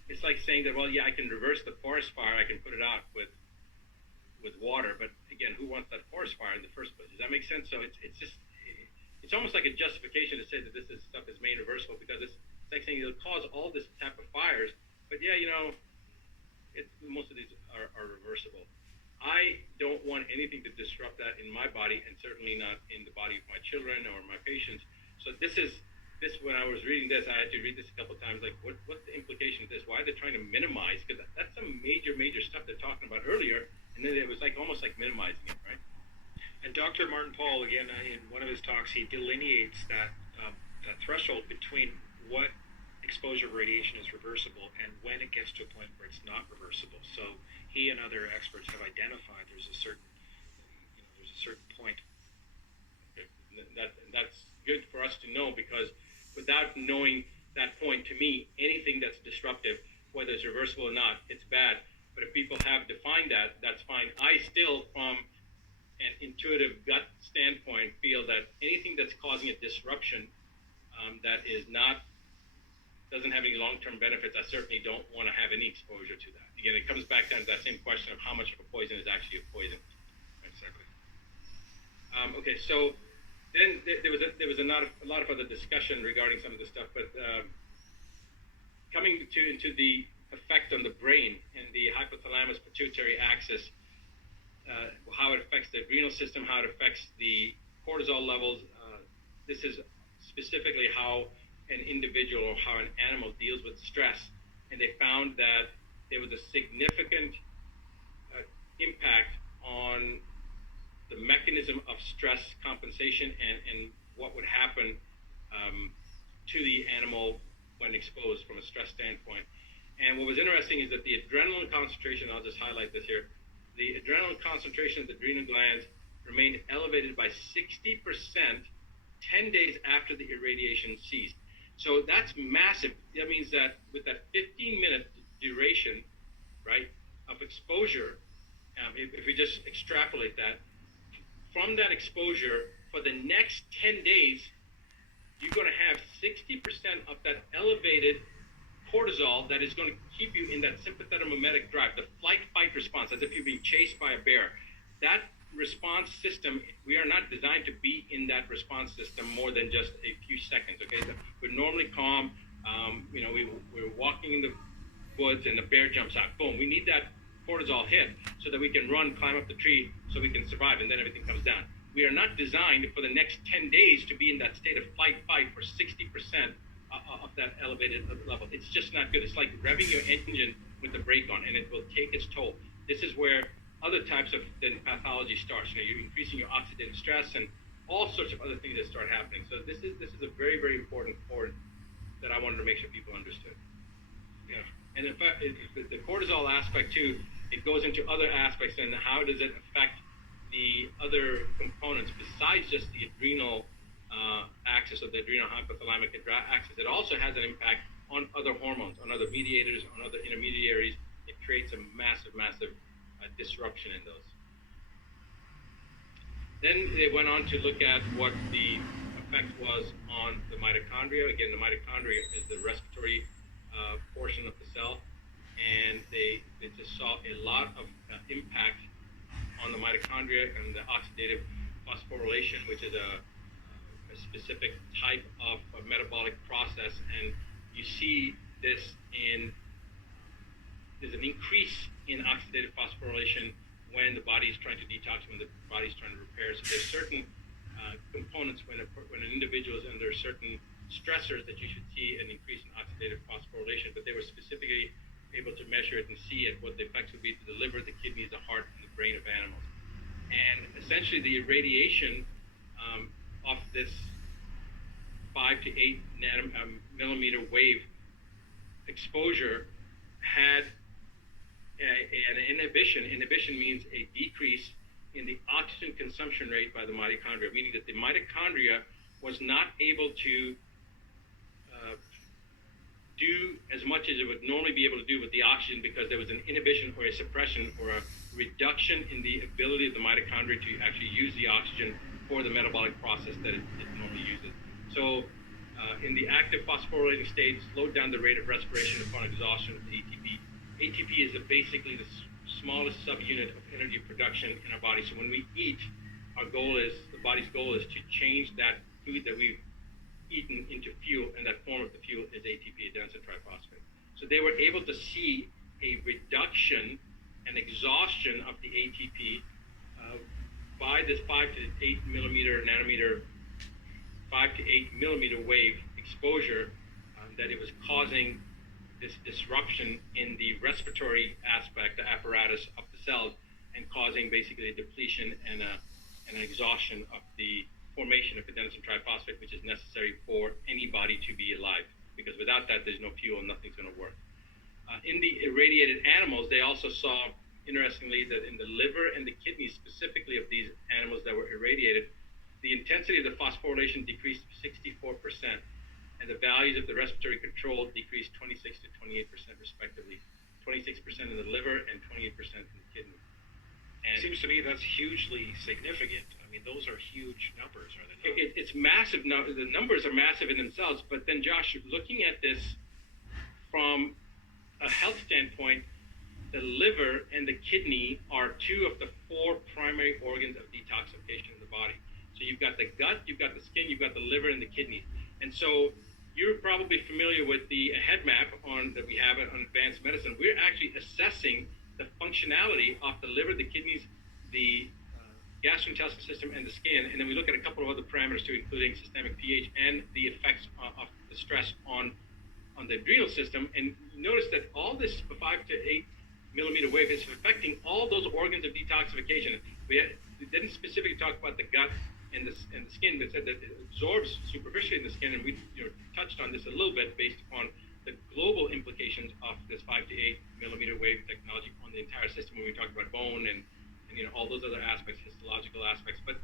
It's like saying that, well, yeah, I can reverse the forest fire, I can put it out with water, but again, who wants that forest fire in the first place? Does that make sense? So it's almost like a justification to say that this stuff is made reversible, because it's like saying it'll cause all this type of fires, but yeah, most of these are reversible. I don't want anything to disrupt that in my body, and certainly not in the body of my children or my patients. So when I was reading this, I had to read this a couple of times, like, what's the implication of this? Why are they trying to minimize? Because that's some major stuff they're talking about earlier, and then it was almost like minimizing it, right? And Dr. Martin Pall, again, in one of his talks, he delineates that threshold between what exposure of radiation is reversible and when it gets to a point where it's not reversible. So he and other experts have identified there's a certain point. Okay. That's good for us to know, because without knowing that point, to me, anything that's disruptive, whether it's reversible or not, it's bad. But if people have defined that, that's fine. I still, from an intuitive gut standpoint, feel that anything that's causing a disruption that doesn't have any long-term benefits, I certainly don't want to have any exposure to that. Again, it comes back down to that same question of how much of a poison is actually a poison. Exactly. Okay, so then there was a lot of other discussion regarding some of this stuff, but coming into the effect on the brain and the hypothalamus pituitary axis, how it affects the adrenal system, how it affects the cortisol levels. This is specifically how an individual or how an animal deals with stress, and they found that there was a significant impact on the mechanism of stress compensation and what would happen to the animal when exposed from a stress standpoint. And what was interesting is that the adrenaline concentration, I'll just highlight this here, the adrenaline concentration of the adrenal glands remained elevated by 60% 10 days after the irradiation ceased. So that's massive. That means that with that 15-minute duration, right, of exposure, if we just extrapolate that, from that exposure for the next 10 days, you're going to have 60% of that elevated cortisol that is going to keep you in that sympathetic-mimetic drive, the flight-fight response, as if you're being chased by a bear. That response system, we are not designed to be in that response system more than just a few seconds, okay? So we're normally calm. We're walking in the woods and the bear jumps out. Boom, we need that cortisol hit so that we can run, climb up the tree, so we can survive, and then everything comes down. We are not designed for the next 10 days to be in that state of flight-fight for 60% of that elevated level. It's just not good. It's like revving your engine with the brake on, and it will take its toll. This is where other types of then pathology starts. You're increasing your oxidative stress and all sorts of other things that start happening. So this is a very, very important point that I wanted to make sure people understood. Yeah. And in fact, the cortisol aspect too, it goes into other aspects, and how does it affect the other components besides just the adrenal axis of the adrenal hypothalamic axis. It also has an impact on other hormones, on other mediators, on other intermediaries. It creates a massive, massive disruption in those. Then they went on to look at what the effect was on the mitochondria. Again, the mitochondria is the respiratory portion of the cell, and they just saw a lot of impact on the mitochondria and the oxidative phosphorylation, which is a specific type of a metabolic process. And you see this there's an increase in oxidative phosphorylation when the body is trying to detox, when the body is trying to repair. So there's certain components when an individual is under certain stressors that you should see an increase in oxidative phosphorylation, but they were specifically able to measure it and see what the effects would be to the liver, the kidneys, the heart, and the brain of animals. And essentially the irradiation of this 5 to 8 millimeter wave exposure had an inhibition. Inhibition means a decrease in the oxygen consumption rate by the mitochondria, meaning that the mitochondria was not able to do as much as it would normally be able to do with the oxygen, because there was an inhibition or a suppression or a reduction in the ability of the mitochondria to actually use the oxygen for the metabolic process that it normally uses. So in the active phosphorylating state, slowed down the rate of respiration upon exhaustion of the ATP. ATP is basically the smallest subunit of energy production in our body. So when we eat, the body's goal is to change that food that we've eaten into fuel, and that form of the fuel is ATP, adenosine triphosphate. So they were able to see a reduction and exhaustion of the ATP by this 5 to 8 millimeter wave exposure, that it was causing this disruption in the respiratory aspect, the apparatus of the cells, and causing basically a depletion and an exhaustion of the formation of adenosine triphosphate, which is necessary for any body to be alive, because without that there's no fuel and nothing's going to work. In the irradiated animals, they also saw, interestingly, that in the liver and the kidneys specifically of these animals that were irradiated, the intensity of the phosphorylation decreased 64%, and the values of the respiratory control decreased 26 to 28% respectively. 26% in the liver and 28% in the kidney. And it seems to me that's hugely significant. I mean, those are huge numbers, are they not? It's massive. The numbers are massive in themselves, but then, Josh, looking at this from a health standpoint, the liver and the kidney are two of the 4 primary organs of detoxification in the body. So you've got the gut, you've got the skin, you've got the liver and the kidney. And so you're probably familiar with the head map that we have on advanced medicine. We're actually assessing the functionality of the liver, the kidneys, the gastrointestinal system, and the skin. And then we look at a couple of other parameters too, including systemic pH and the effects of the stress on the adrenal system. And you notice that all this 5 to 8 millimeter wave is affecting all those organs of detoxification. We didn't specifically talk about the gut and the skin, but said that it absorbs superficially in the skin, and we touched on this a little bit based upon the global implications of this 5 to 8 millimeter wave technology on the entire system when we talk about bone and all those other aspects, histological aspects. But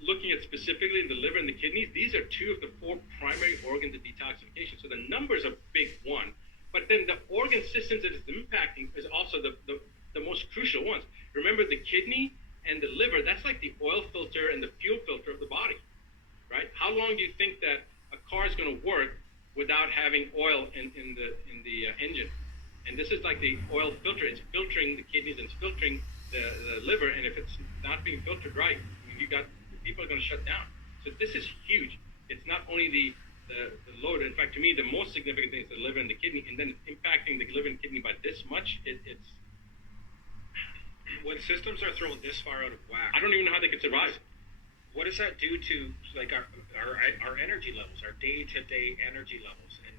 looking at specifically the liver and the kidneys, these are 2 of the 4 primary organs of detoxification. So the numbers are big, one. But then the organ systems that it's impacting is also the most crucial ones. Remember, the kidney and the liver, that's like the oil filter and the fuel filter of the body, right? How long do you think that a car is going to work without having oil in the engine? And this is like the oil filter. It's filtering the kidneys and it's filtering the liver. And if it's not being filtered right, people are going to shut down. So this is huge. It's not only the load. In fact, to me, the most significant thing is the liver and the kidney, and then impacting the liver and kidney by this much, it's. When systems are thrown this far out of whack, I don't even know how they could survive. What does that do to like our energy levels, our day-to-day energy levels, and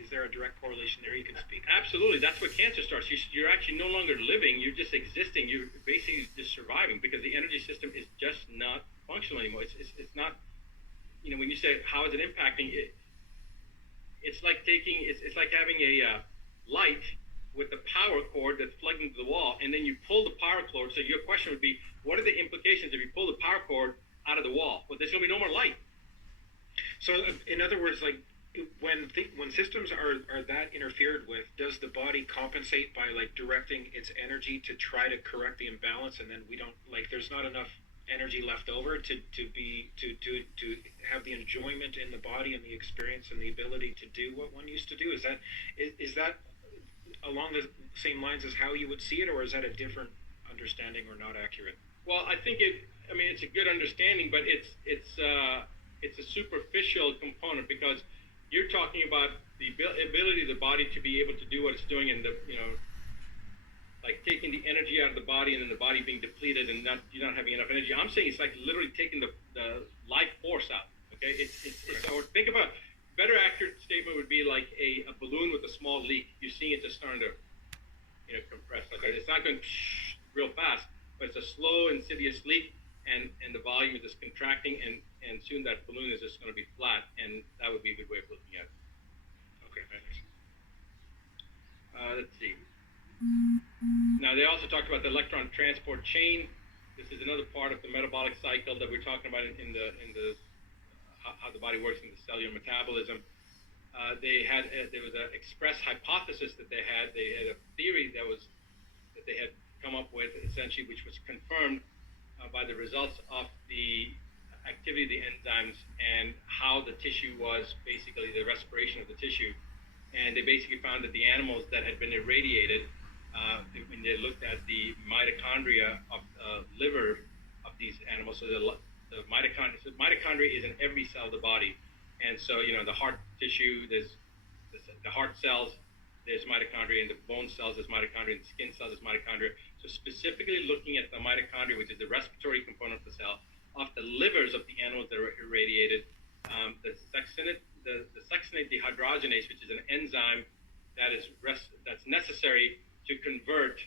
is there a direct correlation there you can speak of? Absolutely, that's what cancer starts. You're actually no longer living; you're just existing. You're basically just surviving because the energy system is just not functional anymore. It's not. When you say how is it impacting it, it's like having a light with the power cord that's plugged into the wall, and then you pull the power cord. So your question would be, what are the implications if you pull the power cord out of the wall? Well, there's going to be no more light. So, in other words, like when systems are that interfered with, does the body compensate by like directing its energy to try to correct the imbalance, and then there's not enough energy left over to have the enjoyment in the body and the experience and the ability to do what one used to do? Is that along the same lines as how you would see it, or is that a different understanding or not accurate? Well, I think it's a good understanding, but it's a superficial component because you're talking about the ability of the body to be able to do what it's doing, and like taking the energy out of the body and then the body being depleted and you're not having enough energy. I'm saying it's like literally taking the life force out. Okay, or think about. Better accurate statement would be like a balloon with a small leak. You're seeing it just starting to, compress. Like that. It's not going real fast, but it's a slow, insidious leak, and the volume is just contracting, and soon that balloon is just going to be flat, and that would be a good way of looking at it. Okay, thanks. Let's see. Now, they also talked about the electron transport chain. This is another part of the metabolic cycle that we're talking about in the how the body works in the cellular metabolism. There was an express hypothesis that they had a theory that they had come up with essentially, which was confirmed by the results of the activity of the enzymes and how the tissue was basically the respiration of the tissue. And they basically found that the animals that had been irradiated, when they looked at the mitochondria of liver of these animals, so the mitochondria is in every cell of the body, and so the heart tissue, there's the heart cells, there's mitochondria, in the bone cells there's mitochondria, in the skin cells there's mitochondria. So specifically looking at the mitochondria, which is the respiratory component of the cell, of the livers of the animals that were irradiated, the succinate dehydrogenase, which is an enzyme that's necessary to convert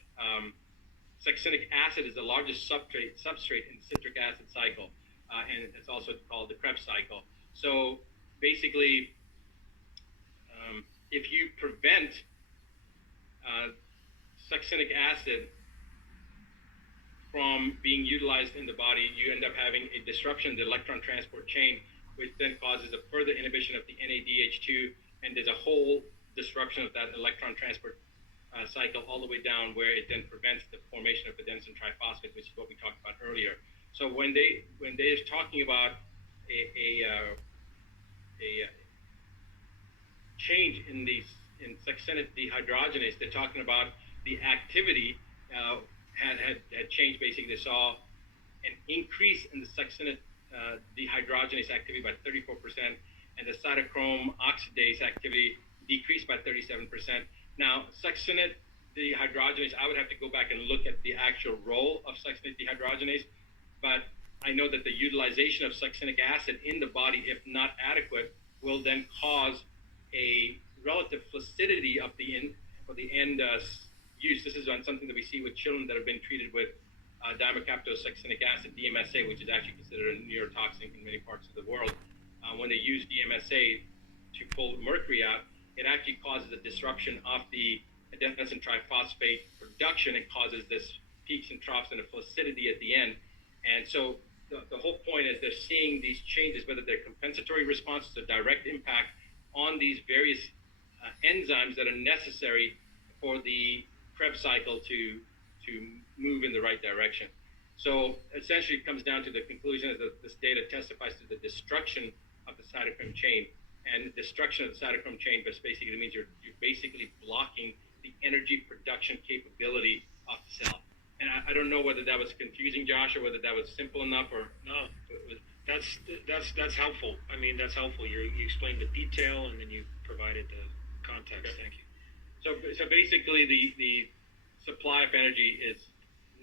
succinic acid, is the largest substrate in the citric acid cycle. And it's also called the Krebs cycle. So basically, if you prevent succinic acid from being utilized in the body, you end up having a disruption in the electron transport chain, which then causes a further inhibition of the NADH2, and there's a whole disruption of that electron transport cycle all the way down, where it then prevents the formation of adenosine triphosphate, which is what we talked about earlier. So when they're talking about a change in succinate dehydrogenase, they're talking about the activity had changed. Basically, they saw an increase in the succinate dehydrogenase activity by 34%, and the cytochrome oxidase activity decreased by 37%. Now, succinate dehydrogenase, I would have to go back and look at the actual role of succinate dehydrogenase, but I know that the utilization of succinic acid in the body, if not adequate, will then cause a relative flaccidity of the end use. This is on something that we see with children that have been treated with dimecaptosuccinic acid, DMSA, which is actually considered a neurotoxin in many parts of the world. When they use DMSA to pull mercury out, it actually causes a disruption of the adenosine triphosphate production. It causes this peaks and troughs and a flaccidity at the end. And so the whole point is they're seeing these changes, whether they're compensatory responses or direct impact on these various enzymes that are necessary for the Krebs cycle to move in the right direction. So essentially it comes down to the conclusion that this data testifies to the destruction of the cytochrome chain. And destruction of the cytochrome chain basically means you're basically blocking the energy production capability of the cell. And I don't know whether that was confusing, Josh, or whether that was simple enough, or no. That's helpful. I mean, that's helpful. You explained the detail and then you provided the context. Okay. Thank you. So basically, the supply of energy is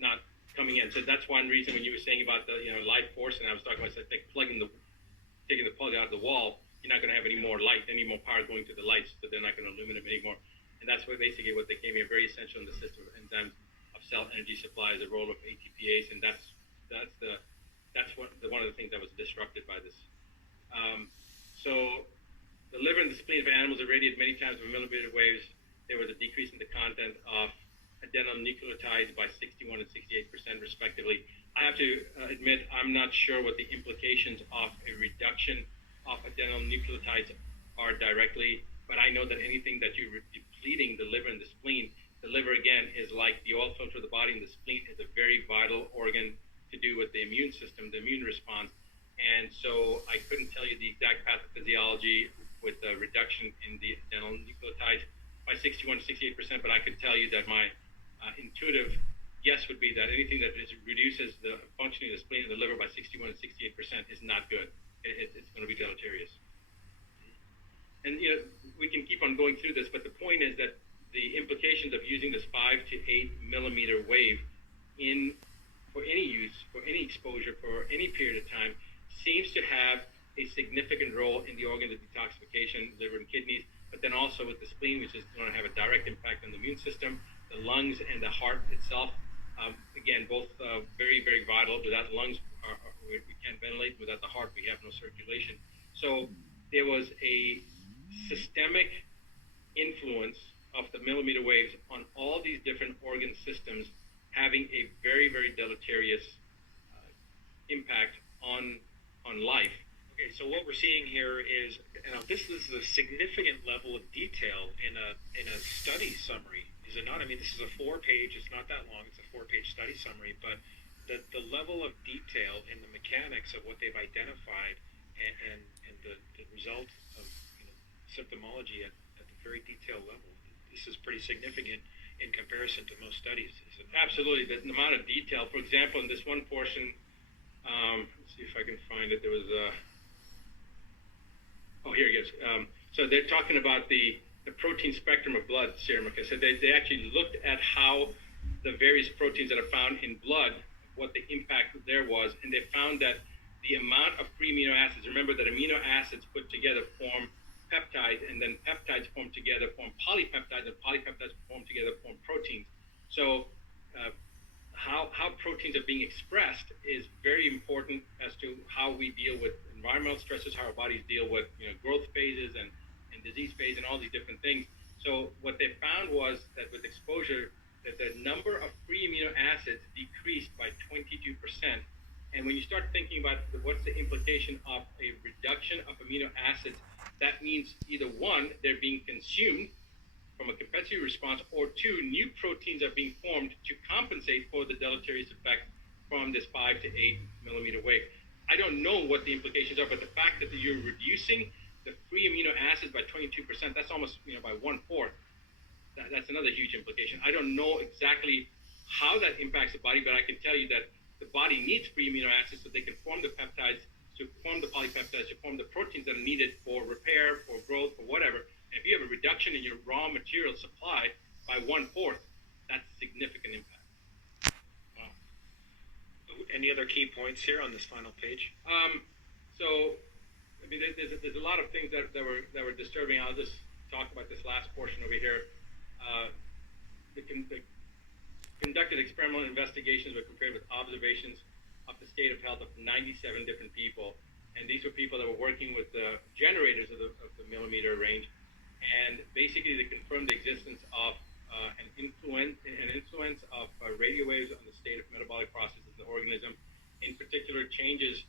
not coming in. So that's one reason when you were saying about the light force, and I was talking about taking the plug out of the wall, you're not going to have any more light, any more power going to the lights, so they're not going to illuminate anymore. And that's basically what they came here, very essential in the system of enzymes of cell energy supply, is the role of ATPase, and that's one of the things that was disrupted by this. So the liver and the spleen of animals irradiated many times with millimeter waves. There was a decrease in the content of adenylonucleotides by 61 and 68% respectively. I have to admit, I'm not sure what the implications of a reduction of adenylonucleotides are directly, but I know that anything that you're depleting the liver and the spleen, the liver again is like the oil filter of the body, and the spleen is a very vital organ to do with the immune system, the immune response. And so I couldn't tell you the exact pathophysiology with the reduction in the adenylonucleotides by 61 to 68%, but I could tell you that my intuitive guess would be that anything that reduces the functioning of the spleen and the liver by 61 to 68% is not good. It's going to be deleterious. And we can keep on going through this, but the point is that the implications of using this 5 to 8 millimeter wave for any use, for any exposure, for any period of time, seems to have a significant role in the organs of detoxification, liver and kidneys, but then also with the spleen, which is going to have a direct impact on the immune system, the lungs and the heart itself. Again, both very, very vital. Without the lungs, we can't ventilate. Without the heart, we have no circulation. So there was a systemic influence of the millimeter waves on all these different organ systems, having a very, very deleterious impact on life. Okay, so what we're seeing here is, this is a significant level of detail in a study summary, is it not? I mean, this is a 4-page, it's not that long, it's a 4-page study summary, but the level of detail in the mechanics of what they've identified and the result of symptomology at the very detailed level, this is pretty significant in comparison to most studies, is it not? Absolutely. The amount of detail, for example, in this one portion, let's see if I can find it. There was here it is. So they're talking about the protein spectrum of blood serum. Okay, so they actually looked at how the various proteins that are found in blood, what the impact there was, and they found that the amount of free amino acids, remember that amino acids put together form peptides, and then peptides form together form polypeptides, and polypeptides form together form proteins. So how proteins are being expressed is very important as to how we deal with environmental stresses, how our bodies deal with growth phases and disease phase and all these different things. So what they found was that with exposure, that the number of free amino acids decreased by 22%. And when you start thinking about what's the implication of a reduction of amino acids, that means either one, they're being consumed from a compensatory response, or two, new proteins are being formed to compensate for the deleterious effect from this 5 to 8 millimeter wave. I don't know what the implications are, but the fact that you're reducing the free amino acids by 22%, that's almost by 1/4. That's another huge implication. I don't know exactly how that impacts the body, but I can tell you that the body needs free amino acids so they can form the peptides, to form the polypeptides, to form the proteins that are needed for repair, for growth, for whatever. And if you have a reduction in your raw material supply by 1/4, that's significant impact. Wow. Any other key points here on this final page? So, I mean, there's a lot of things that were disturbing. I'll just talk about this last portion over here. The conducted experimental investigations were compared with observations of the state of health of 97 different people, and these were people that were working with the generators of the millimeter range, and basically they confirmed the existence of an influence of radio waves on the state of metabolic processes in the organism, in particular changes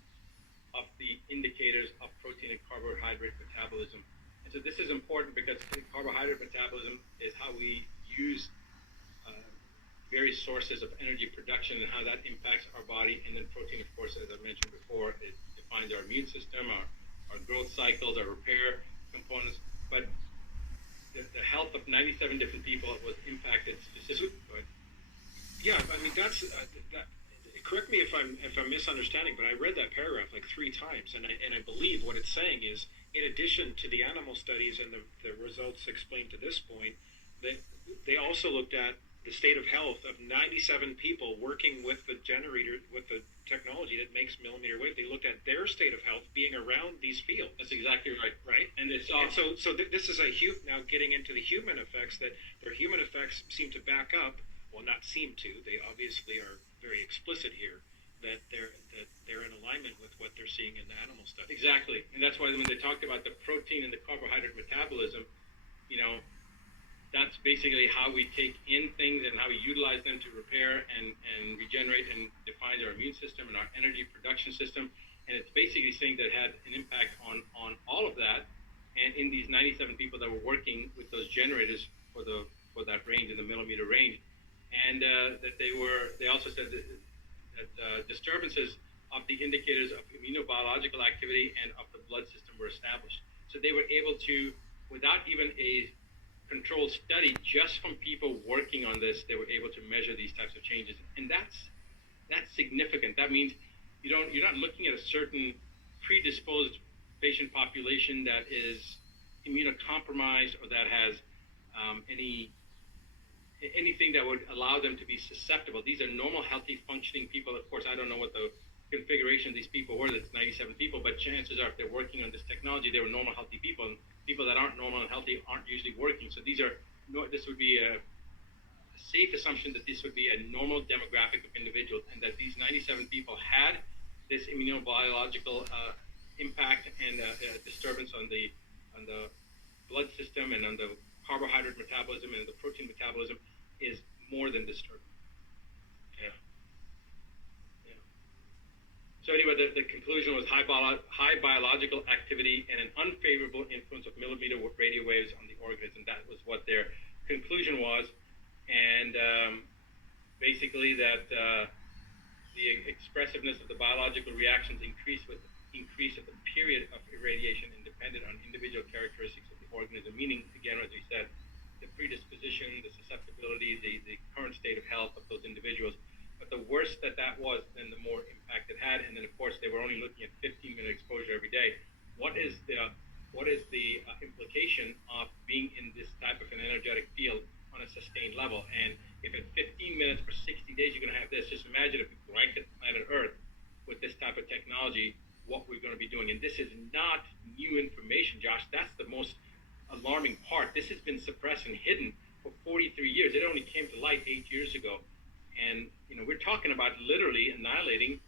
of the indicators of protein and carbohydrate metabolism. And so this is important because carbohydrate metabolism is how we use various sources of energy production and how that impacts our body. And then protein, of course, as I mentioned before, it defines our immune system, our growth cycles, our repair components. But the health of 97 different people was impacted specifically. Yeah, I mean that's correct me if I'm misunderstanding, but I read that paragraph like 3 times, and I believe what it's saying is, in addition to the animal studies and the results explained to this point, that they also looked at the state of health of 97 people working with the generator, with the technology that makes millimeter wave. They looked at their state of health being around these fields. That's exactly right. Right? And it's this is now getting into the human effects, that their human effects seem to back up. Well, not seem to. They obviously are very explicit here that they're in alignment with what they're seeing in the animal studies. Exactly, and that's why when they talked about the protein and the carbohydrate metabolism, that's basically how we take in things and how we utilize them to repair and regenerate and define our immune system and our energy production system. And it's basically saying that it had an impact on all of that. And in these 97 people that were working with those generators for that range, in the millimeter range, and that they also said that disturbances of the indicators of immunobiological activity and of the blood system were established. So they were able to, without even a controlled study, just from people working on this, they were able to measure these types of changes. And that's significant. That means you're not looking at a certain predisposed patient population that is immunocompromised or that has anything that would allow them to be susceptible. These are normal, healthy, functioning people. Of course, I don't know what the configuration of these people were. That's 97 people, but chances are if they're working on this technology, they were normal, healthy people. And people that aren't normal and healthy aren't usually working. So this would be a safe assumption that this would be a normal demographic of individuals, and that these 97 people had this immunobiological impact and disturbance on the blood system and on the carbohydrate metabolism and the protein metabolism is more than disturbing. Yeah. So anyway, the conclusion was high biological activity and an unfavorable influence of millimeter radio waves on the organism. That was what their conclusion was, and basically that the expressiveness of the biological reactions increased with increase of the period of irradiation and depended on individual characteristics of the organism, meaning, again, as we said, the predisposition, the susceptibility, the current state of health of those individuals. But the worse that was, then the more impact it had. And then, of course, they were only looking at 15-minute exposure every day. What is the implication of being in this type of an energetic field on a sustained level? And if at 15 minutes for 60 days you're going to have this, just imagine if we blanket planet Earth with this type of technology, what we're going to be doing. And this is not new information, Josh. That's the most alarming part. This has been suppressed and hidden for 43 years. It only came to light 8 years ago. And we're talking about literally annihilating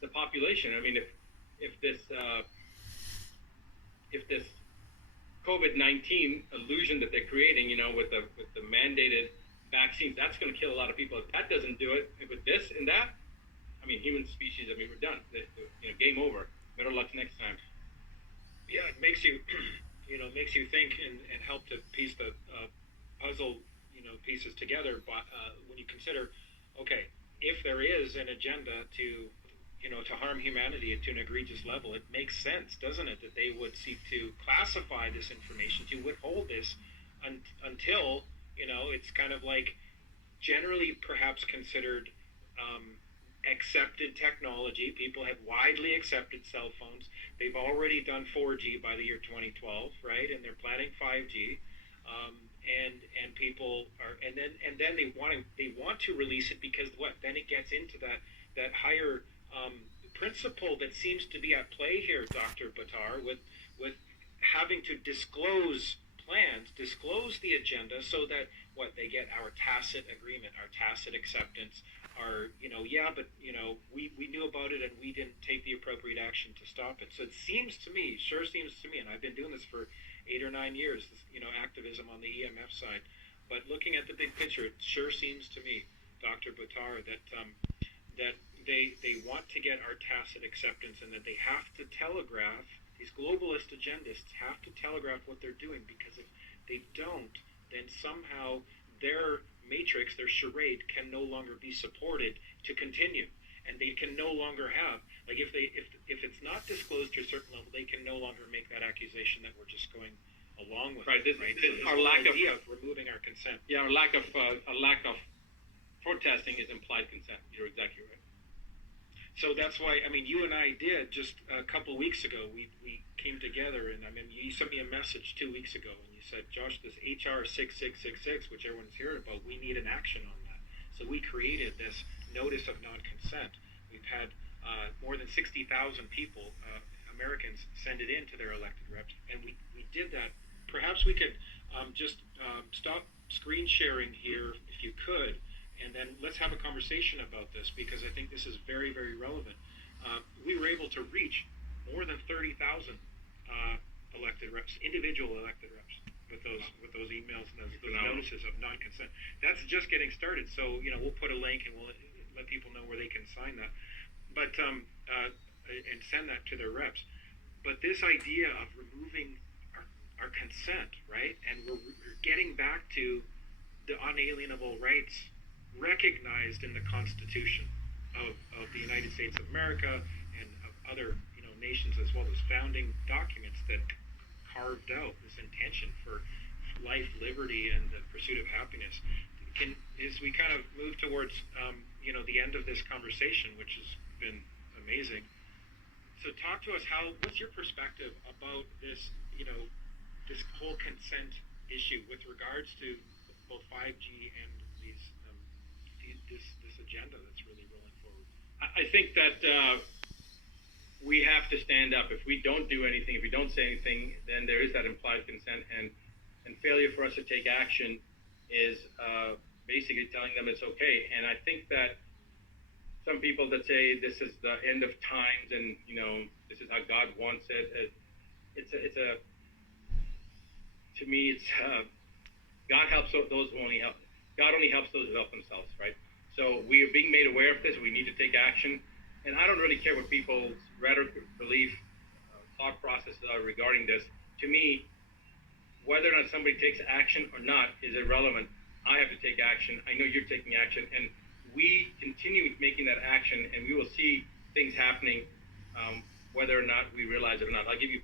the population. I mean, if this COVID-19 illusion that they're creating, with the mandated vaccines, that's going to kill a lot of people. If that doesn't do it, with this and that, I mean, human species, we're done. Game over. Better luck next time. Yeah, it makes you, makes you think and help to piece the puzzle, pieces together. But when you consider, okay, if there is an agenda to harm humanity to an egregious level, it makes sense, doesn't it, that they would seek to classify this information, to withhold this until, it's kind of like generally perhaps considered accepted technology. People have widely accepted cell phones. They've already done 4G by the year 2012, right? And they're planning 5G. And people are, and then they want to release it because what? Then it gets into that higher principle that seems to be at play here, Dr. Buttar, with having to disclose plans, disclose the agenda, so that they get our tacit agreement, our tacit acceptance, our we knew about it and we didn't take the appropriate action to stop it. So it seems to me, and I've been doing this for 8 or 9 years, activism on the EMF side. But looking at the big picture, it sure seems to me, Dr. Buttar, that they want to get our tacit acceptance, and that they have to telegraph, these globalist agendists have to telegraph what they're doing, because if they don't, then somehow their matrix, their charade, can no longer be supported to continue. And they can no longer have, like, if it's not disclosed to a certain level, they can no longer make that accusation that we're just going along with Right. it. Right. This, So our this lack idea of removing our consent. yeah, our lack of protesting is implied consent. You're exactly right. So that's why, you and I did just a couple weeks ago, we came together, and you sent me a message 2 weeks ago, and you said, Josh, this HR 6666, which everyone's hearing about, we need an action on that. So we created this notice of non-consent. We've had more than 60,000 people, Americans, send it in to their elected reps, and we did that. Perhaps we could just stop screen sharing here, if you could, and then let's have a conversation about this, because I think this is very, very relevant. We were able to reach more than 30,000 elected reps, individual elected reps, with those emails and those notices of non-consent. That's just getting started. So we'll put a link, and we'll let people know where they can sign that, but and send that to their reps. But this idea of removing our consent, right, and we're getting back to the unalienable rights recognized in the Constitution of the United States of America and of other nations, as well as founding documents that carved out this intention for life, liberty, and the pursuit of happiness. As we kind of move towards the end of this conversation, which has been amazing, so talk to us, what's your perspective about this this whole consent issue with regards to both 5G and this agenda that's really rolling forward? I think that we have to stand up. If we don't do anything, if we don't say anything, then there is that implied consent, and failure for us to take action is basically telling them it's okay. And I think that some people that say this is the end of times, and this is how God wants it, to me, it's God helps those who only help. God only helps those who help themselves, right? So we are being made aware of this. We need to take action. And I don't really care what people's rhetoric, belief, thought processes are regarding this. To me, whether or not somebody takes action or not is irrelevant. I have to take action. I know you're taking action. And we continue making that action, and we will see things happening whether or not we realize it or not. I'll give you